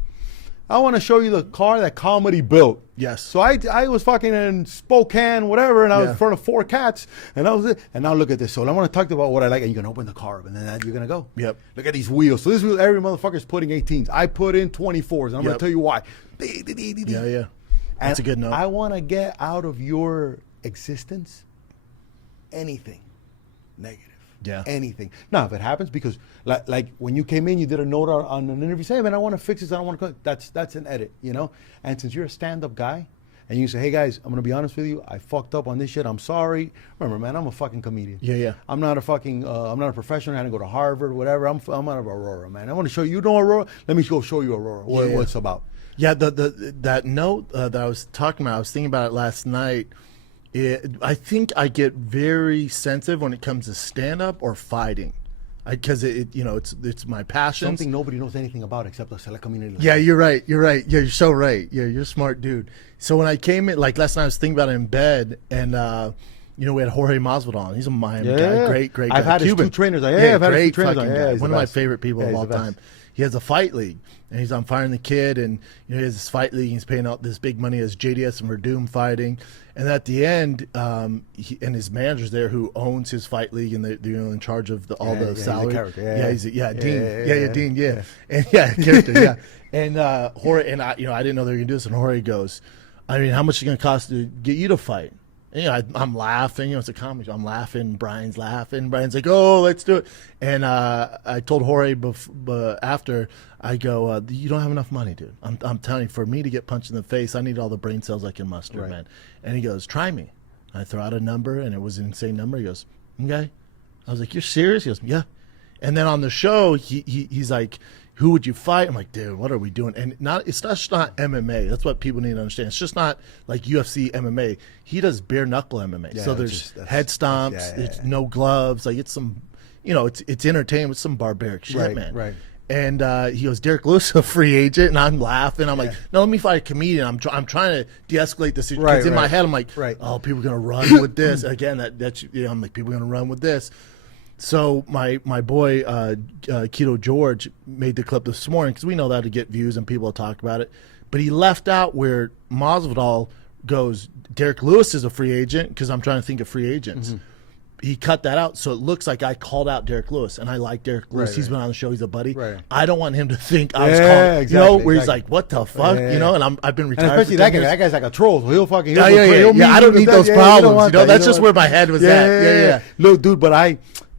I want to show you the car that Comedy built. Yes. So I was fucking in Spokane, whatever, and I was in front of 4 cats, and that was it. And now look at this. So I want to talk about what I like, and you're gonna open the car up, and then you're gonna go. Yep. Look at these wheels. So this wheel, every motherfucker's putting 18s. I put in 24s, and I'm gonna tell you why. Yeah. That's a good note. I want to get out of your existence anything negative. Yeah. Anything. Now, if it happens, because like when you came in, you did a note on an interview, say, hey, man, I want to fix this. I don't want to. That's an edit, you know. And since you're a stand-up guy, and you say, hey guys, I'm gonna be honest with you, I fucked up on this shit. I'm sorry. Remember, man, I'm a fucking comedian. Yeah. I'm not a fucking. I'm not a professional. I didn't go to Harvard, whatever. I'm out of Aurora, man. I want to show you. You know Aurora? Let me go show you Aurora. What it's about. Yeah. That note that I was talking about, I was thinking about it last night. I think I get very sensitive when it comes to stand up or fighting, because it's my passion. Something nobody knows anything about except the select community. Yeah, you're right. Yeah, you're so right. Yeah, you're a smart dude. So when I came in, like last night, I was thinking about it in bed, and we had Jorge Masvidal on. He's a Miami guy, great guy. I've had Cuban. his 2 trainers. I've had his 2 trainers. Guy. One of my favorite people of all the time. He has a fight league, and he's on Firing the Kid, and he has this fight league. He's paying out this big money as JDS and Verdum fighting, and at the end, and his manager's there who owns his fight league, and they're in charge of all the salary. He's Dean, and character, and Jorge, and I didn't know they were gonna do this, and Jorge goes, I mean, how much is it gonna cost to get you to fight? And, I'm laughing. It's a comedy. I'm laughing. Brian's laughing. Brian's like, "Oh, let's do it." And I told Jorge after, I go, "You don't have enough money, dude. I'm telling you, for me to get punched in the face, I need all the brain cells I can muster, man." And he goes, "Try me." I throw out a number, and it was an insane number. He goes, "Okay." I was like, "You're serious?" He goes, "Yeah." And then on the show, he's like, who would you fight? I'm like, dude, what are we doing? And it's just not MMA. That's what people need to understand. It's just not like UFC MMA. He does bare knuckle MMA. So there's head stomps. It's no gloves. Like it's some, it's entertainment with some barbaric shit, man. Right. And he goes, Derek Lewis, a free agent, and I'm laughing. I'm like, no, let me fight a comedian. I'm trying to de-escalate the situation. Because in my head, I'm like, oh, people are gonna run with this again. I'm like, people are gonna run with this. So my boy Keto George made the clip this morning because we know that to get views and people will talk about it. But he left out where Masvidal goes, Derek Lewis is a free agent, because I'm trying to think of free agents. Mm-hmm. He cut that out, so it looks like I called out Derek Lewis, and I like Derek Lewis. He's been on the show. He's a buddy. Right. I don't want him to think I was calling. Exactly, where he's like, "What the fuck?" And I've been retired. And especially that guy. That guy's like a troll. So he'll fucking I don't need those problems. That's just where my head was at. Yeah. Look, dude,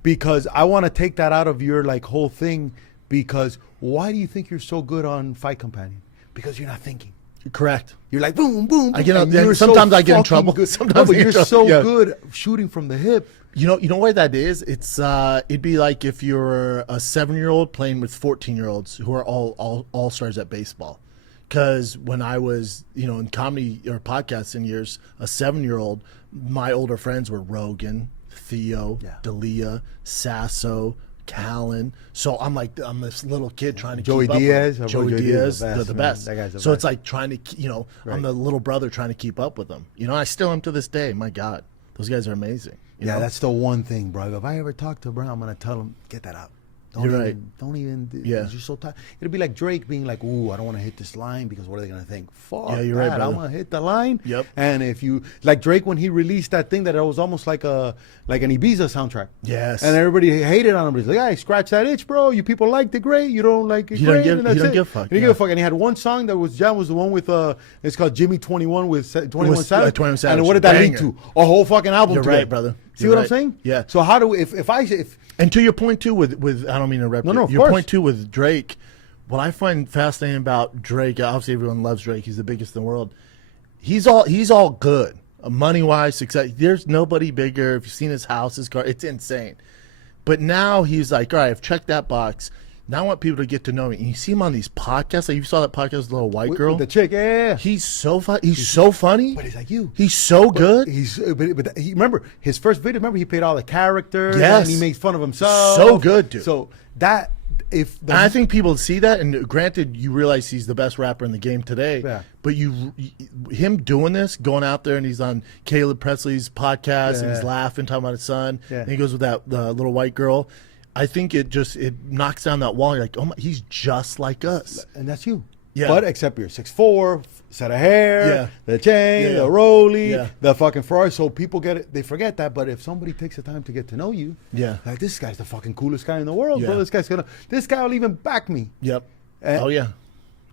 because I want to take that out of your whole thing. Because why do you think you're so good on Fight Companion? Because you're not thinking. Correct. You're like boom, boom. I get out. Sometimes I get in trouble. Sometimes you're so good shooting from the hip. You know why that is? It's it'd be like if you're a 7-year-old playing with 14-year-olds who are all stars at baseball. Because when I was in comedy or podcasting years, a 7-year-old, my older friends were Rogan, Theo, D'Elia, Sasso, Callan. So I'm this little kid trying to Joey keep Diaz. up. Joey Diaz, the best. That guy's the so best. it's like trying to, I'm the little brother trying to keep up with them. I still am to this day. My God, those guys are amazing. You know? That's the one thing, bro. If I ever talk to Brown, I'm gonna tell him, get that out. Don't even. Yeah. You're so tired. It'll be like Drake being like, "Ooh, I don't want to hit this line because what are they gonna think?" Fuck. Yeah, you're right, brother. I want to hit the line. Yep. And if you like Drake when he released that thing that it was almost like an Ibiza soundtrack. Yes. And everybody hated on him. He's like, "Hey, scratch that itch, bro. You people liked it, great. You don't like it, great." You don't give a fuck. You don't give a fuck. And he had one song that was the one with it's called Jimmy 21 with 21 Savage. 21 Savage. And what did that lead to? A whole fucking album. You're right, brother. See what I'm saying? Yeah. So how do we, if and to your point too with I don't mean to interrupt. No, of your course. point too with Drake, what I find fascinating about Drake, obviously everyone loves Drake. He's the biggest in the world. He's all good, money wise, success. There's nobody bigger. If you've seen his house, his car, it's insane. But now he's like, all right, I've checked that box. Now I want people to get to know me. And you see him on these podcasts. Like you saw that podcast with the little white girl, with the chick. Yeah. He's so fun. He's so funny. But he's like you. He's so good. But he remember his first video. Remember he played all the characters. Yes. And he made fun of himself. So good, dude. So that if And I think people see that, and granted, you realize he's the best rapper in the game today. Yeah. But him doing this, going out there, and he's on Caleb Presley's podcast, and he's Yeah. laughing, talking about his son, Yeah. and he goes with the little white girl. I think it knocks down that wall. You're like, oh my, he's just like us. and that's you. Yeah. But except you're 6'4", set of hair, Yeah. the chain, Yeah. the rollie, Yeah. the fucking Ferrari. So people get it, they forget that. But if somebody takes the time to get to know you, Yeah. like this guy's the fucking coolest guy in the world, Yeah. bro. This guy will even back me. Yep. And- Oh yeah,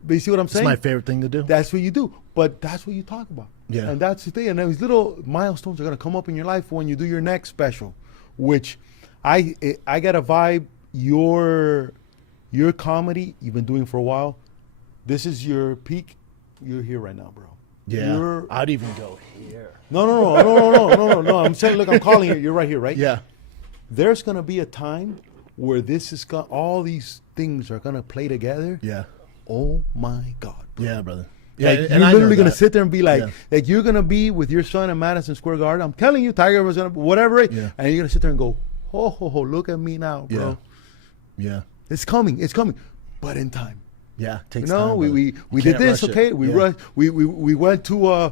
But you see what I'm it's saying? my favorite thing to do. That's what you do. But that's what you talk about. Yeah. And that's the thing. And these little milestones are going to come up in your life when you do your next special, which I got a vibe. Your comedy you've been doing for a while. This is your peak. You're here right now, bro. Yeah. I'd even go here. No. I'm saying, look, I'm calling you. You're right here, right? Yeah. There's going to be a time where all these things are going to play together. Yeah. Oh my God, bro. Yeah, brother. Like, Yeah, you're I know literally gonna that. sit there and be like, Yeah. like you're gonna be with your son in Madison Square Garden. I'm telling you, Tiger was gonna whatever, Yeah. and you're gonna sit there and go, look at me now, bro. Yeah. It's coming, but in time. Yeah. Takes You know, time, we brother. we You did can't this, rush it. okay? We Yeah. rushed. We went to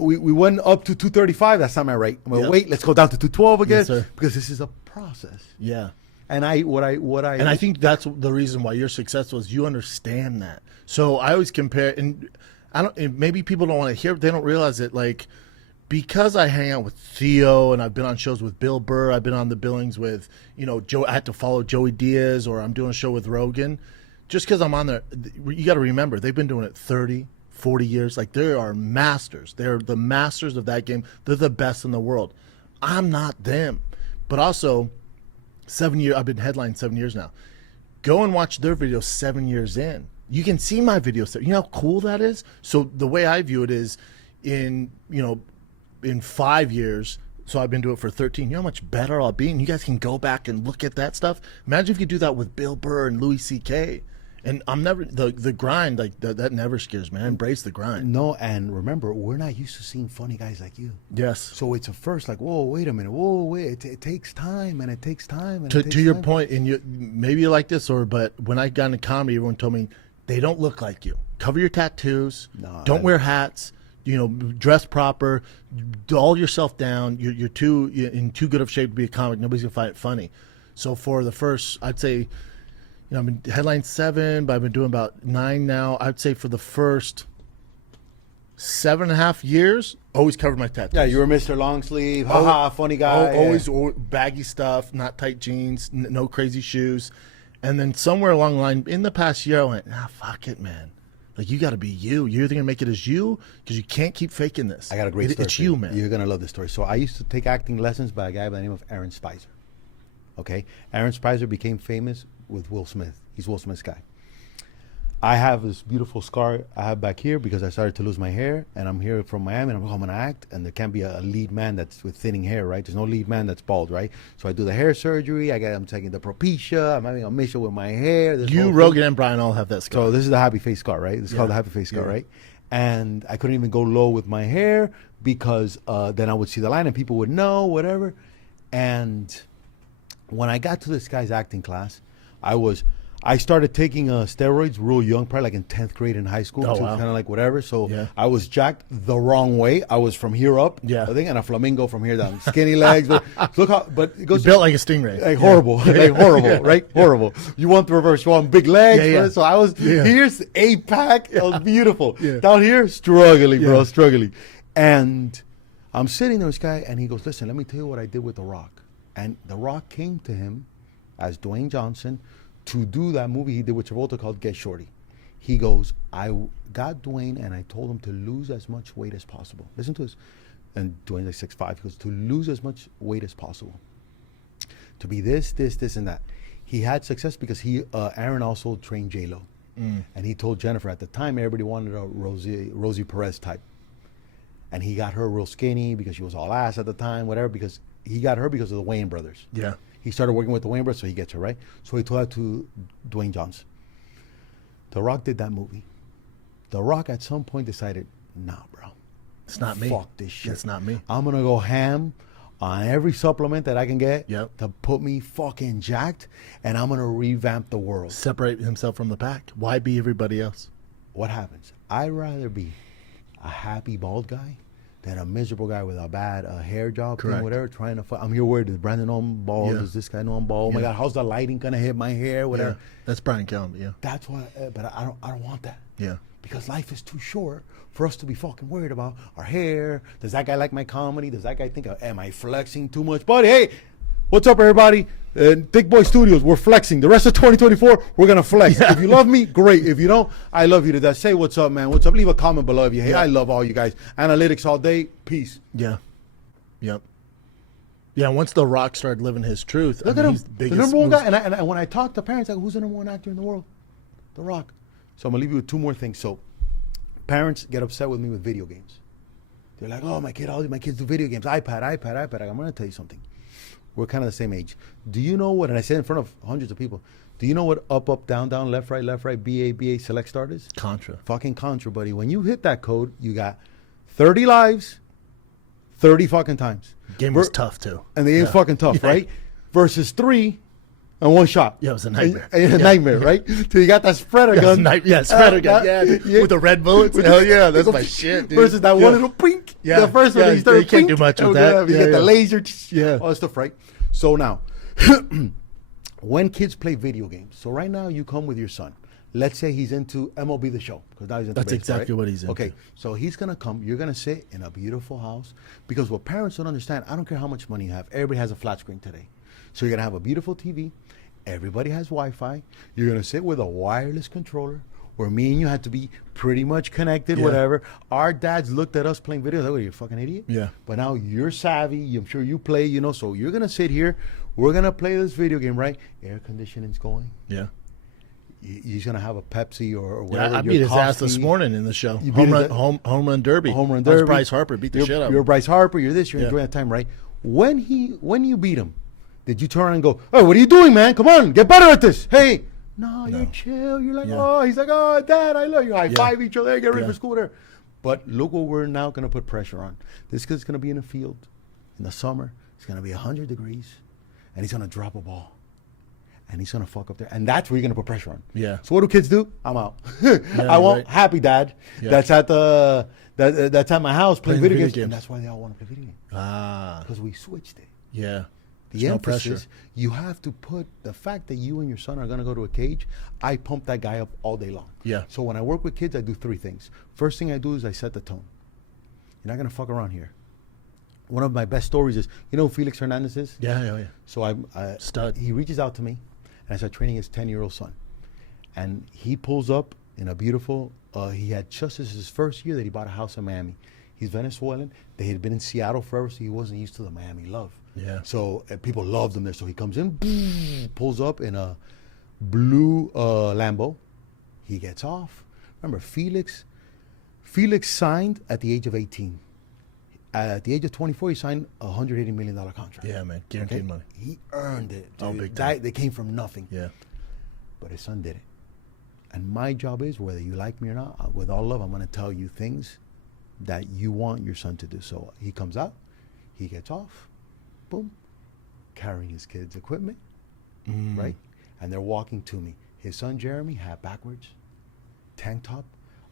we went up to 235. That's not my rate. I'm gonna Yep. wait. Let's go down to 212 again, Yes, sir. because this is a process. Yeah. And And I think that's the reason why you're successful is you understand that. So I always compare, and and maybe people don't want to hear, they don't realize it. Like, because I hang out with Theo and I've been on shows with Bill Burr, I've been on the billings with, Joe. I had to follow Joey Diaz, or I'm doing a show with Rogan. Just because I'm on there, you got to remember they've been doing it 30, 40 years. Like, they are masters. They're the masters of that game. They're the best in the world. I'm not them, but also. 7 years, I've been headlining 7 years now. Go and watch their videos 7 years in. You can see my videos. You know how cool that is? So the way I view it is in 5 years, so I've been doing it for 13, you know how much better I'll be? And you guys can go back and look at that stuff. Imagine if you do that with Bill Burr and Louis C.K. And I'm never, the grind, like that never scares me. I embrace the grind. No, and remember, we're not used to seeing funny guys like you. Yes. So it's a first, like, whoa, wait a minute, whoa, wait, it takes time, and it takes time. And To your point, and maybe you like this, but when I got into comedy, everyone told me they don't look like you. Cover your tattoos. No, don't wear hats. Dress proper. Doll yourself down. You're in too good of shape to be a comic. Nobody's gonna find it funny. So for the first, I'd say, I've been headline 7, but I've been doing about 9 now. I'd say for the first 7.5 years, always covered my tattoos. Yeah, you were Mr. Long Sleeve, haha, funny guy. Always baggy stuff, not tight jeans, no crazy shoes. And then somewhere along the line, in the past year, I went, fuck it, man. Like, you got to be you. You're either going to make it as you, because you can't keep faking this. I got a great story. It's for you, man. You're going to love this story. So I used to take acting lessons by a guy by the name of Aaron Spicer. Okay? Aaron Spicer became famous with Will Smith. He's Will Smith's guy. I have this beautiful scar I have back here because I started to lose my hair, and I'm here from Miami, and I'm going to act, and there can't be a lead man that's with thinning hair, right? There's no lead man that's bald, right? So I do the hair surgery. I'm taking the Propecia. I'm having a mission with my hair. You, Rogan, and Brian all have that scar. So this is the happy face scar, right? It's called the happy face scar, right? And I couldn't even go low with my hair because then I would see the line and people would know, whatever. And when I got to this guy's acting class, I started taking steroids real young, probably like in 10th grade in high school, Oh, to wow. kind of like whatever. So Yeah. I was jacked the wrong way. I was from here up, Yeah. I think, and a flamingo from here down. Skinny legs. But it You goes built like a stingray. like horrible, like horrible, right? Horrible. You want the reverse. You want big legs. Yeah. Right? So I was here's 8-pack. It was beautiful. Yeah. Down here, struggling, bro, Yeah. struggling. And I'm sitting there, this guy, and he goes, "Listen, let me tell you what I did with The Rock." And The Rock came to him as Dwayne Johnson to do that movie he did with Travolta called Get Shorty. He goes, "I got Dwayne and I told him to lose as much weight as possible." Listen to this. And Dwayne's like 6'5". He goes, "To lose as much weight as possible. To be this, and that." He had success because Aaron also trained J-Lo. And he told Jennifer at the time, everybody wanted a Rosie Perez type. And he got her real skinny because she was all ass at the time, whatever, because he got her because of the Wayne brothers. Yeah. He started working with the Wayne brothers, so he gets her, right? So he told that to Dwayne Johnson. The Rock did that movie. The Rock at some point decided, nah, bro. It's not me. Fuck this shit. It's not me. I'm going to go ham on every supplement that I can get Yep. to put me fucking jacked, and I'm gonna revamp the world. Separate himself from the pack. Why be everybody else? What happens? I'd rather be a happy bald guy than a miserable guy with a bad hair job thing, Correct. whatever. Trying to, I'm here worried. Does Brandon know I'm bald? Yeah. Does this guy know I'm bald? Oh my Yeah. God, how's the lighting gonna hit my hair? Whatever. Yeah. That's Brian Callen, yeah. That's why. But I don't want that. Yeah. Because life is too short for us to be fucking worried about our hair. Does that guy like my comedy? Does that guy think, am I flexing too much? But hey, what's up, everybody? Thick Boy Studios, we're flexing. The rest of 2024, we're going to flex. Yeah. If you love me, great. If you don't, I love you to death. Say what's up, man. What's up? Leave a comment below if you hate. Yeah. I love all you guys. Analytics all day. Peace. Yeah. Yep. Yeah, once The Rock started living his truth, Look I at mean, him. he's The biggest number one moves- guy. And when I talk to parents, I go, who's the number one actor in the world? The Rock. So I'm going to leave you with two more things. So parents get upset with me with video games. They're like, oh, my kids do video games. iPad. I'm going to tell you something. We're kind of the same age. Do you know what, and I said in front of hundreds of people, do you know what up, down, left, right, BA, select start is? Contra. Fucking Contra, buddy. When you hit that code, you got 30 lives, 30 fucking times. Game was tough, too. And the game's fucking tough, right? Versus 3 and 1 shot. Yeah, it was a nightmare. And a nightmare, right? So you got that spreader gun. Spreader gun. Yeah, with the red bullets. Hell yeah, that's my shit, dude. Versus that Yeah. one little pink. Yeah, The first one, yeah, you start you can't do much with that. You Yeah, get the yeah. laser. Yeah. All that stuff, right? So now, when kids play video games, so right now you come with your son. Let's say he's into MLB The Show, because now he's into That's baseball, exactly right? what he's into. Okay, so he's going to come. You're going to sit in a beautiful house, because what parents don't understand, I don't care how much money you have. Everybody has a flat screen today. So you're going to have a beautiful TV. Everybody has Wi-Fi. You're going to sit with a wireless controller, where me and you had to be pretty much connected, Yeah. whatever. Our dads looked at us playing videos. Like, what, are you a fucking idiot? Yeah. But now you're savvy. I'm sure you play, so you're going to sit here. We're going to play this video game, right? Air conditioning's going. Yeah. He's going to have a Pepsi or Yeah, whatever. I your beat his ass coffee. this morning in the show. You beat his ass- Home run derby. Home run That was derby. Bryce Harper beat the You're- shit out of You're him. Bryce Harper. You're this. You're Yeah. enjoying that time, right? When you beat him, did you turn around and go, "Oh, what are you doing, man? Come on, get better at this." Hey, no, you're chill. You're like, Yeah. oh, he's like, oh, Dad, I love you. High five each other. Get ready Yeah. for school there. But look what we're now going to put pressure on. This kid's going to be in the field in the summer. It's going to be 100 degrees, and he's going to drop a ball. And he's going to fuck up there. And that's where you're going to put pressure on. Yeah. So what do kids do? I'm out. I want right. happy dad. Yeah. That's at that's at my house playing Playing video video games. And games. that's why they all want to play video games. Ah, Because we switched it. yeah. The There's no emphasis, pressure. you have to put the fact that you and your son are going to go to a cage, I pump that guy up all day long. Yeah. So when I work with kids, I do 3 things. First thing I do is I set the tone. You're not going to fuck around here. One of my best stories is, you know who Felix Hernandez is? Yeah. So I Stud. He reaches out to me, and I start training his 10-year-old son. And he pulls up in a beautiful, he had just this is his first year that he bought a house in Miami. He's Venezuelan. They had been in Seattle forever, so he wasn't used to the Miami love. Yeah. So people loved him there. So he comes in, pulls up in a blue Lambo. He gets off. Remember, Felix signed at the age of 18. At the age of 24, he signed a $180 million contract. Yeah, man. Guaranteed money. He earned it. Oh, dude. big time. They came from nothing. Yeah. But his son did it. And my job is, whether you like me or not, with all love, I'm going to tell you things that you want your son to do. So he comes out, he gets off, boom, carrying his kids' equipment, right? And they're walking to me. His son, Jeremy, hat backwards, tank top,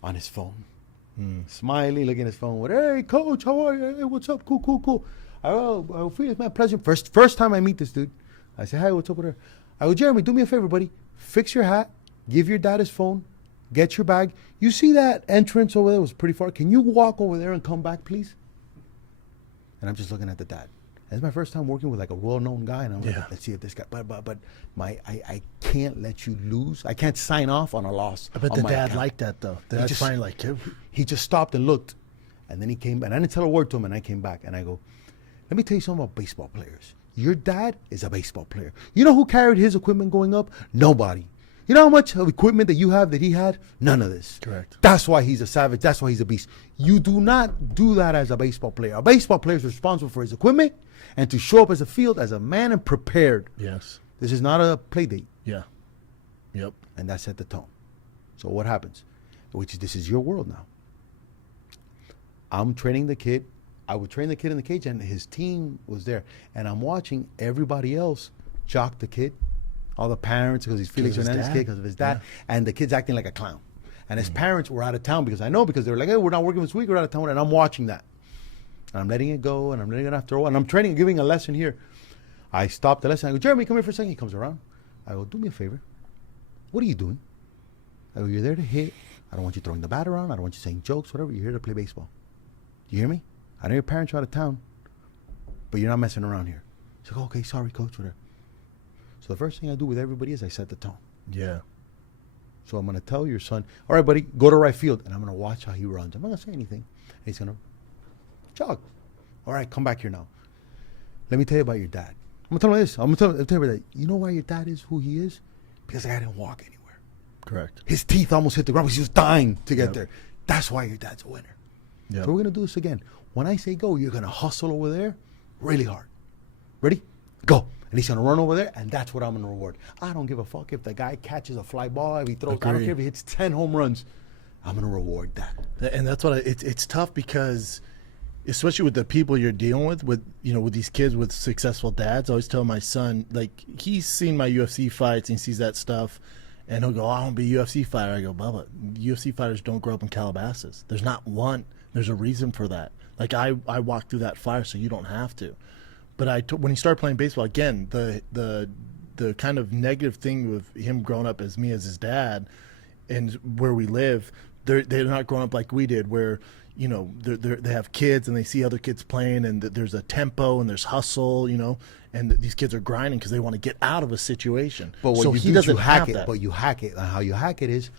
on his phone. Smiley, looking at his phone with, "Hey, coach, how are you? Hey, what's up? Cool. Oh, Felix, man, pleasure. First time I meet this dude. I say, "Hey, what's up with her?" I go, "Jeremy, do me a favor, buddy. Fix your hat, give your dad his phone, get your bag. You see that entrance over there was pretty far. Can you walk over there and come back, please?" And I'm just looking at the dad. And it's my first time working with like a well-known guy, and I'm Yeah. like, let's see if this guy. But I can't let you lose. I can't sign off on a loss. I bet on the my dad account. liked that, though. The He dad's just- finally like, He just stopped and looked, and then he came, and I didn't tell a word to him, and I came back, and I go, "Let me tell you something about baseball players. Your dad is a baseball player. You know who carried his equipment going up? Nobody. You know how much of equipment that you have that he had? None of this. Correct. That's why he's a savage. That's why he's a beast. You do not do that as a baseball player. A baseball player is responsible for his equipment and to show up as a field as a man and prepared. yes. This is not a play date." Yeah. Yep. And that set the tone. So what happens? This is your world now. I'm training the kid. I would train the kid in the cage, and his team was there, and I'm watching everybody else jock the kid, all the parents, because he's Felix Hernandez's kid, because of his dad, and the kid's acting like a clown. And his parents were out of town, because they were like, hey, we're not working this week, we're out of town, and I'm watching that. And I'm letting it go, and I'm letting it after a while, and I'm training, giving a lesson here. I stop the lesson, I go, Jeremy, come here for a second. He comes around. I go, do me a favor. What are you doing? I go, you're there to hit. I don't want you throwing the bat around. I don't want you saying jokes, whatever. You're here to play baseball. You hear me? I know your parents are out of town, but you're not messing around here. He's like, okay, sorry, coach, whatever. So the first thing I do with everybody is I set the tone. Yeah. So I'm going to tell your son, all right, buddy, go to right field. And I'm going to watch how he runs. I'm not going to say anything. And he's going to jog. All right, come back here now. Let me tell you about your dad. I'm going to tell him this. I'm going to tell you that. You know why your dad is who he is? Because the guy didn't walk anywhere. Correct. His teeth almost hit the ground because he was dying to get there. That's why your dad's a winner. Yep. So we're going to do this again. When I say go, you're going to hustle over there really hard. Ready? Go. And he's going to run over there, and that's what I'm going to reward. I don't give a fuck if the guy catches a fly ball, if he throws, I don't care if he hits 10 home runs. I'm going to reward that. And that's what it's tough, because especially with the people you're dealing with these kids with successful dads. I always tell my son, like, he's seen my UFC fights and he sees that stuff, and he'll go, I want to be a UFC fighter. I go, Bubba, UFC fighters don't grow up in Calabasas. There's not one. There's a reason for that. Like, I walked through that fire so you don't have to. But when he started playing baseball, again, the kind of negative thing with him growing up as me as his dad, and where we live, they're not growing up like we did, where they have kids and they see other kids playing, and there's a tempo and there's hustle, and these kids are grinding because they want to get out of a situation. But what so you he do doesn't is you hack have it. that. But you hack it. And how you hack it is,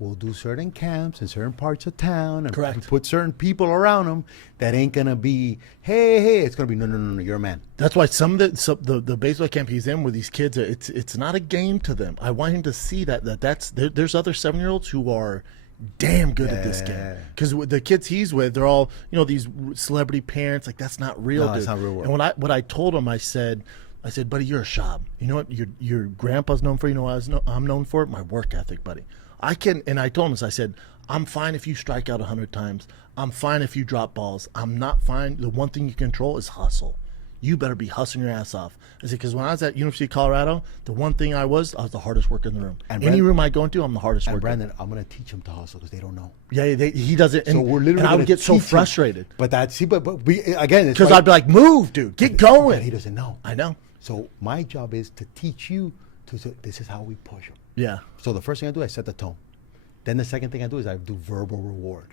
we'll do certain camps in certain parts of town, and Correct. put certain people around them that ain't gonna be, hey. It's gonna be no. You're a man. That's why some of the baseball camp he's in with these kids, it's not a game to them. I want him to see there's other 7-year-olds who are damn good at this game, because the kids he's with, they're all these celebrity parents. Like, that's not real. No, dude. it's not real world. And what I told him, I said, buddy, you're a Schaub. You know what your grandpa's known for? You know what I'm known for? My work ethic, buddy. And I told him this. I said, I'm fine if you strike out 100 times. I'm fine if you drop balls. I'm not fine. The one thing you control is hustle. You better be hustling your ass off. I said, because when I was at University of Colorado, the one thing I was the hardest worker in the room. And any room I go into, I'm the hardest worker. And Brandon, I'm going to teach him to hustle because they don't know. Yeah, he doesn't. So we're literally and I would get so teach him. frustrated. But we, again, because I'd be like, move, dude, get going. But he doesn't know. I know. So my job is to teach you to say, this is how we push him. Yeah. So the first thing I do, I set the tone. Then the second thing I do is I do verbal reward.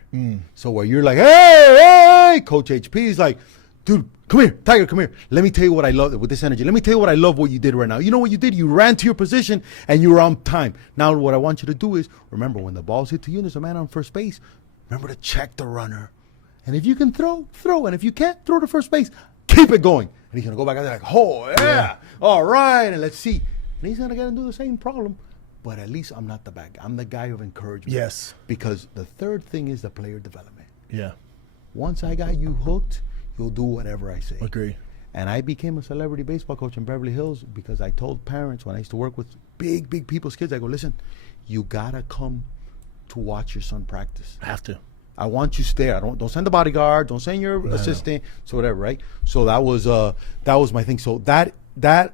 So where you're like, hey, Coach HP is like, dude, come here, Tiger, come here. Let me tell you what I love with this energy. Let me tell you what I love what you did right now. You know what you did? You ran to your position and you were on time. Now what I want you to do is, remember, when the ball's hit to you and there's a man on first base, remember to check the runner. And if you can throw. And if you can't, throw to first base. Keep it going. And he's going to go back out there like, oh, yeah. All right, and let's see. And he's going to get and do the same problem. But at least I'm not the bad guy. I'm the guy of encouragement. Yes. Because the third thing is the player development. Yeah. Once I got you hooked, you'll do whatever I say. Agree. And I became a celebrity baseball coach in Beverly Hills because I told parents when I used to work with big people's kids, I go, listen, you got to come to watch your son practice. Have to. I want you there. Don't send the bodyguard. Don't send your assistant. So whatever, right? So that was my thing. So that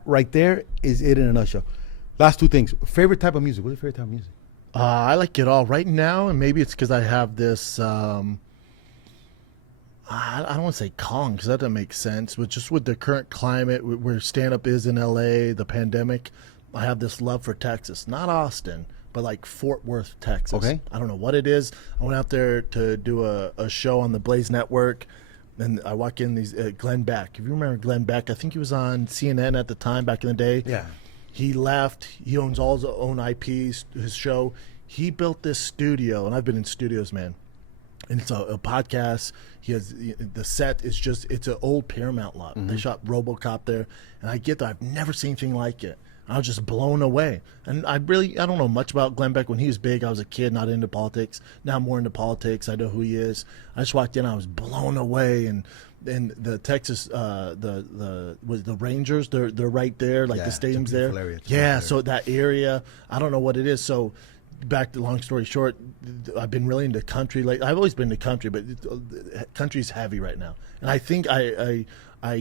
right there is it in a nutshell. Last two things. Favorite type of music. What's your favorite type of music? I like it all right now, and maybe it's because I have this. I don't want to say calm, because that doesn't make sense. But just with the current climate, where stand-up is in LA, the pandemic, I have this love for Texas. Not Austin, but like Fort Worth, Texas. Okay. I don't know what it is. I went out there to do a show on the Blaze Network, and I walk in these Glenn Beck. If you remember Glenn Beck, I think he was on CNN at the time back in the day. Yeah. He left. He owns all his own IPs, his show. He built this studio, and I've been in studios, man. And it's a podcast. He has the set is just, it's an old Paramount lot. They shot RoboCop there, and I get that. I've never seen anything like it. I was just blown away. And I don't know much about Glenn Beck. When he was big, I was a kid, not into politics. Now I'm more into politics. I know who he is. I just walked in, I was blown away. And the Texas, the Rangers, they're right there, like the stadium's there. Area. Yeah, so that area, I don't know what it is. So back to long story short, I've been really into country. Like I've always been to country, but country's heavy right now. And I think I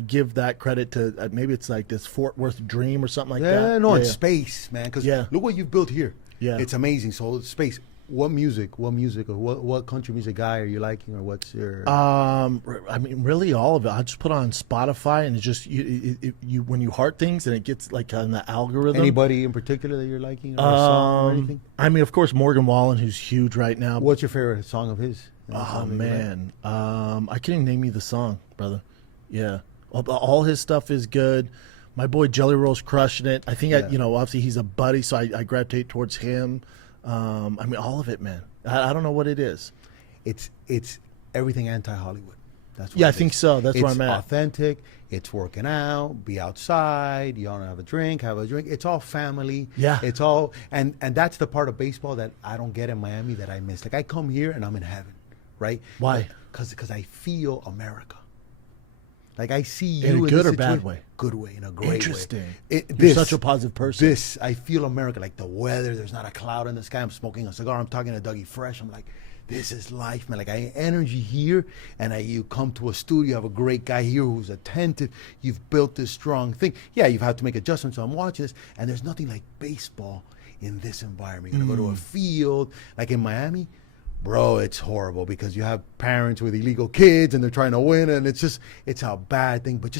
give that credit to maybe it's like this Fort Worth Dream or something like that. Yeah, no, it's space, man. Because Yeah. look what you've built here. Yeah. It's amazing. So space. What music, or what country music guy are you liking, or what's your? I mean, really all of it. I just put on Spotify, and it's just you when you heart things, and it gets like on the algorithm. Anybody in particular that you're liking, or a song or anything? I mean, of course, Morgan Wallen, who's huge right now. What's your favorite song of his? Oh man, I can't even name you the song, brother. Yeah, all his stuff is good. My boy Jelly Roll's crushing it. I think obviously he's a buddy, so I gravitate towards him. I mean, all of it, man. I don't know what it is. It's everything anti-Hollywood. That's what Yeah, I it think is. so. That's where It's I'm at. authentic. It's working out. Be outside. You want to have a drink. Have a drink. It's all family. Yeah. It's all and that's the part of baseball that I don't get in Miami that I miss. Like I come here and I'm in heaven, right? Why? Because I feel America. Like I see you In a in good this or bad situation- way? Good way, in a great Interesting. way. You're such a positive person. This I feel America, like the weather. There's not a cloud in the sky. I'm smoking a cigar. I'm talking to Dougie Fresh. I'm like, this is life, man. Like I energy here, and you come to a studio. You have a great guy here who's attentive. You've built this strong thing. Yeah, you've had to make adjustments. So I'm watching this, and there's nothing like baseball in this environment. You're gonna go to a field, like in Miami. Bro, it's horrible because you have parents with illegal kids and they're trying to win, and it's a bad thing. But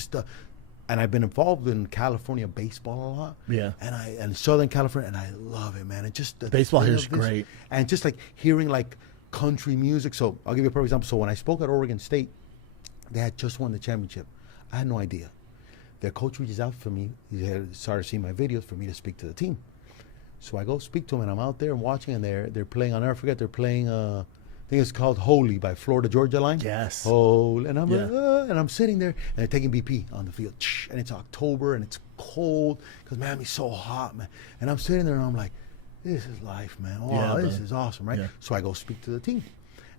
and I've been involved in California baseball a lot. Yeah. And Southern California, and I love it, man. And just the Baseball thing here is of this- great. And just like hearing like country music. So I'll give you a perfect example. So when I spoke at Oregon State, they had just won the championship. I had no idea. Their coach reaches out for me. He had started seeing my videos for me to speak to the team. So I go speak to them, and I'm out there and watching, and they're playing. I'll never forget. They're playing. I think it's called Holy by Florida Georgia Line. Yes. Holy, and I'm Yeah. and I'm sitting there, and they're taking BP on the field, and it's October, and it's cold because Miami's so hot, man. And I'm sitting there, and I'm like, this is life, man. Oh, Yeah, this brother. is awesome, right? Yeah. So I go speak to the team,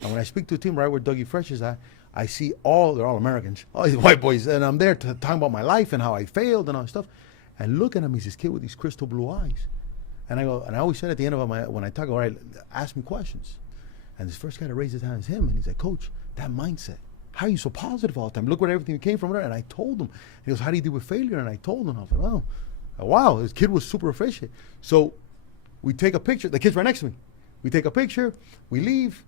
and when I speak to the team, right where Dougie Fresh is at, I see they're all Americans, all these white boys, and I'm there talking about my life and how I failed and all this stuff, and looking at me is this kid with these crystal blue eyes. And I go, and I always said at the end of when I talk, all right, ask me questions. And this first guy to raise his hand is him. And he's like, Coach, that mindset. How are you so positive all the time? Look where everything came from there. And I told him. He goes, how do you deal with failure? And I told him. I was like, oh, wow, this kid was super efficient. So we take a picture. The kid's right next to me. We take a picture. We leave.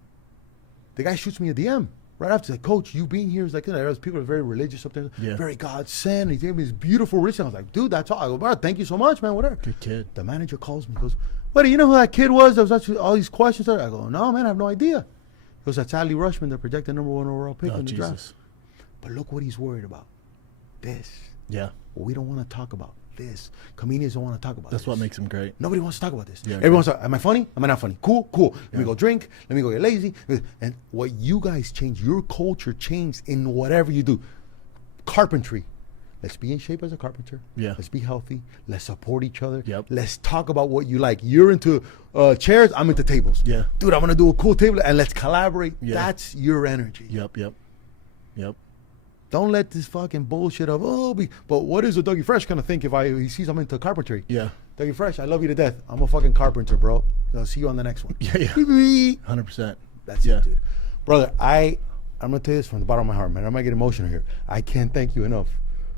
The guy shoots me a DM. Right after, like, Coach, you being here is like, people are very religious up there, Yeah. very God sent. He gave me this beautiful wrist. I was like, dude, that's all. I go, bro, thank you so much, man, whatever. Good kid. The manager calls me, goes, what, do you know who that kid was? There was actually all these questions there. I go, no, man, I have no idea. He goes, that's Ali Rushman, the projected #1 overall pick Oh, in the draft. Jesus. But look what he's worried about. This. Yeah. What we don't want to talk about. This. Comedians don't want to talk about That's this. what makes him great. Nobody wants to talk about this. Yeah, Everyone's like, am I funny? Am I not funny? Cool. Let me go drink. Let me go get lazy. And what you guys change, your culture changed in whatever you do. Carpentry. Let's be in shape as a carpenter. Yeah. Let's be healthy. Let's support each other. Yep. Let's talk about what you like. You're into chairs. I'm into tables. Yeah. Dude, I'm going to do a cool table and let's collaborate. Yeah. That's your energy. Yep. Don't let this fucking bullshit of, but what is a Dougie Fresh gonna think if he sees I'm into carpentry? Yeah. Dougie Fresh, I love you to death. I'm a fucking carpenter, bro. I'll see you on the next one. Yeah. 100%. That's Yeah. it, dude. Brother, I'm gonna tell you this from the bottom of my heart, man. I might get emotional here. I can't thank you enough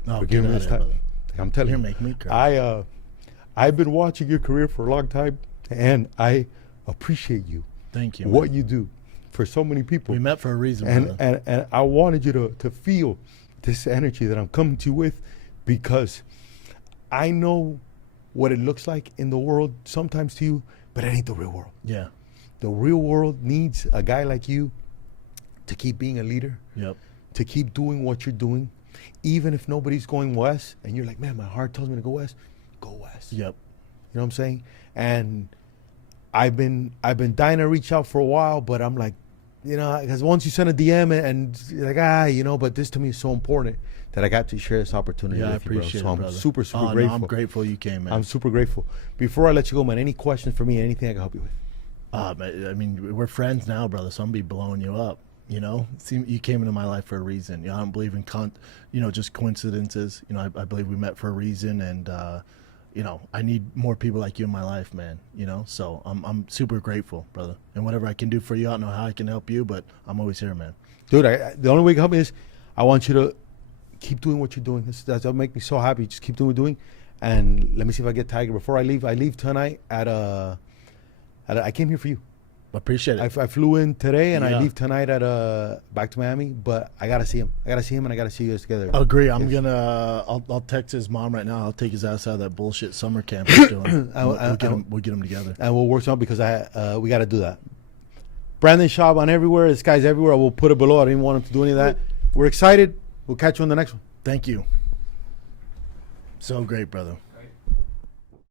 Oh, for get giving me out this of here, time. brother. Like, I'm telling You're you, making me cry. I've been watching your career for a long time, and I appreciate you. Thank you. What man. you do for so many people. We met for a reason, and, brother. and I wanted you to feel this energy that I'm coming to you with, because I know what it looks like in the world sometimes to you, but it ain't the real world. Yeah. The real world needs a guy like you to keep being a leader, Yep. to keep doing what you're doing, even if nobody's going west, and you're like, man, my heart tells me to go west. Go west. Yep. You know what I'm saying? And I've been dying to reach out for a while, but I'm like, because once you send a DM and you're like, but this to me is so important that I got to share this opportunity Yeah, I with you, bro. appreciate So it, I'm brother. super Oh, no, grateful. I'm grateful you came, man. I'm super grateful. Before I let you go, man, any questions for me? Anything I can help you with? I mean, we're friends now, brother, so I'm gonna be blowing you up. You came into my life for a reason. I don't believe in just coincidences. I believe we met for a reason, and I need more people like you in my life, man. So I'm super grateful, brother. And whatever I can do for you, I don't know how I can help you, but I'm always here, man. Dude, the only way to help me is I want you to keep doing what you're doing. That'll make me so happy. Just keep doing what you're doing. And let me see if I get Tiger before I leave. I leave tonight I came here for you. Appreciate it. I flew in today and I Yeah. leave tonight back to Miami. But I gotta see him. And I gotta see you guys together. Agree. I'll text his mom right now. I'll take his ass out of that bullshit summer camp he's doing. We'll get him together. And we'll work something because we gotta do that. Brandon Schaub on everywhere. This guy's everywhere. We'll put it below. I didn't want him to do any of that. We're excited. We'll catch you on the next one. Thank you. So great, brother.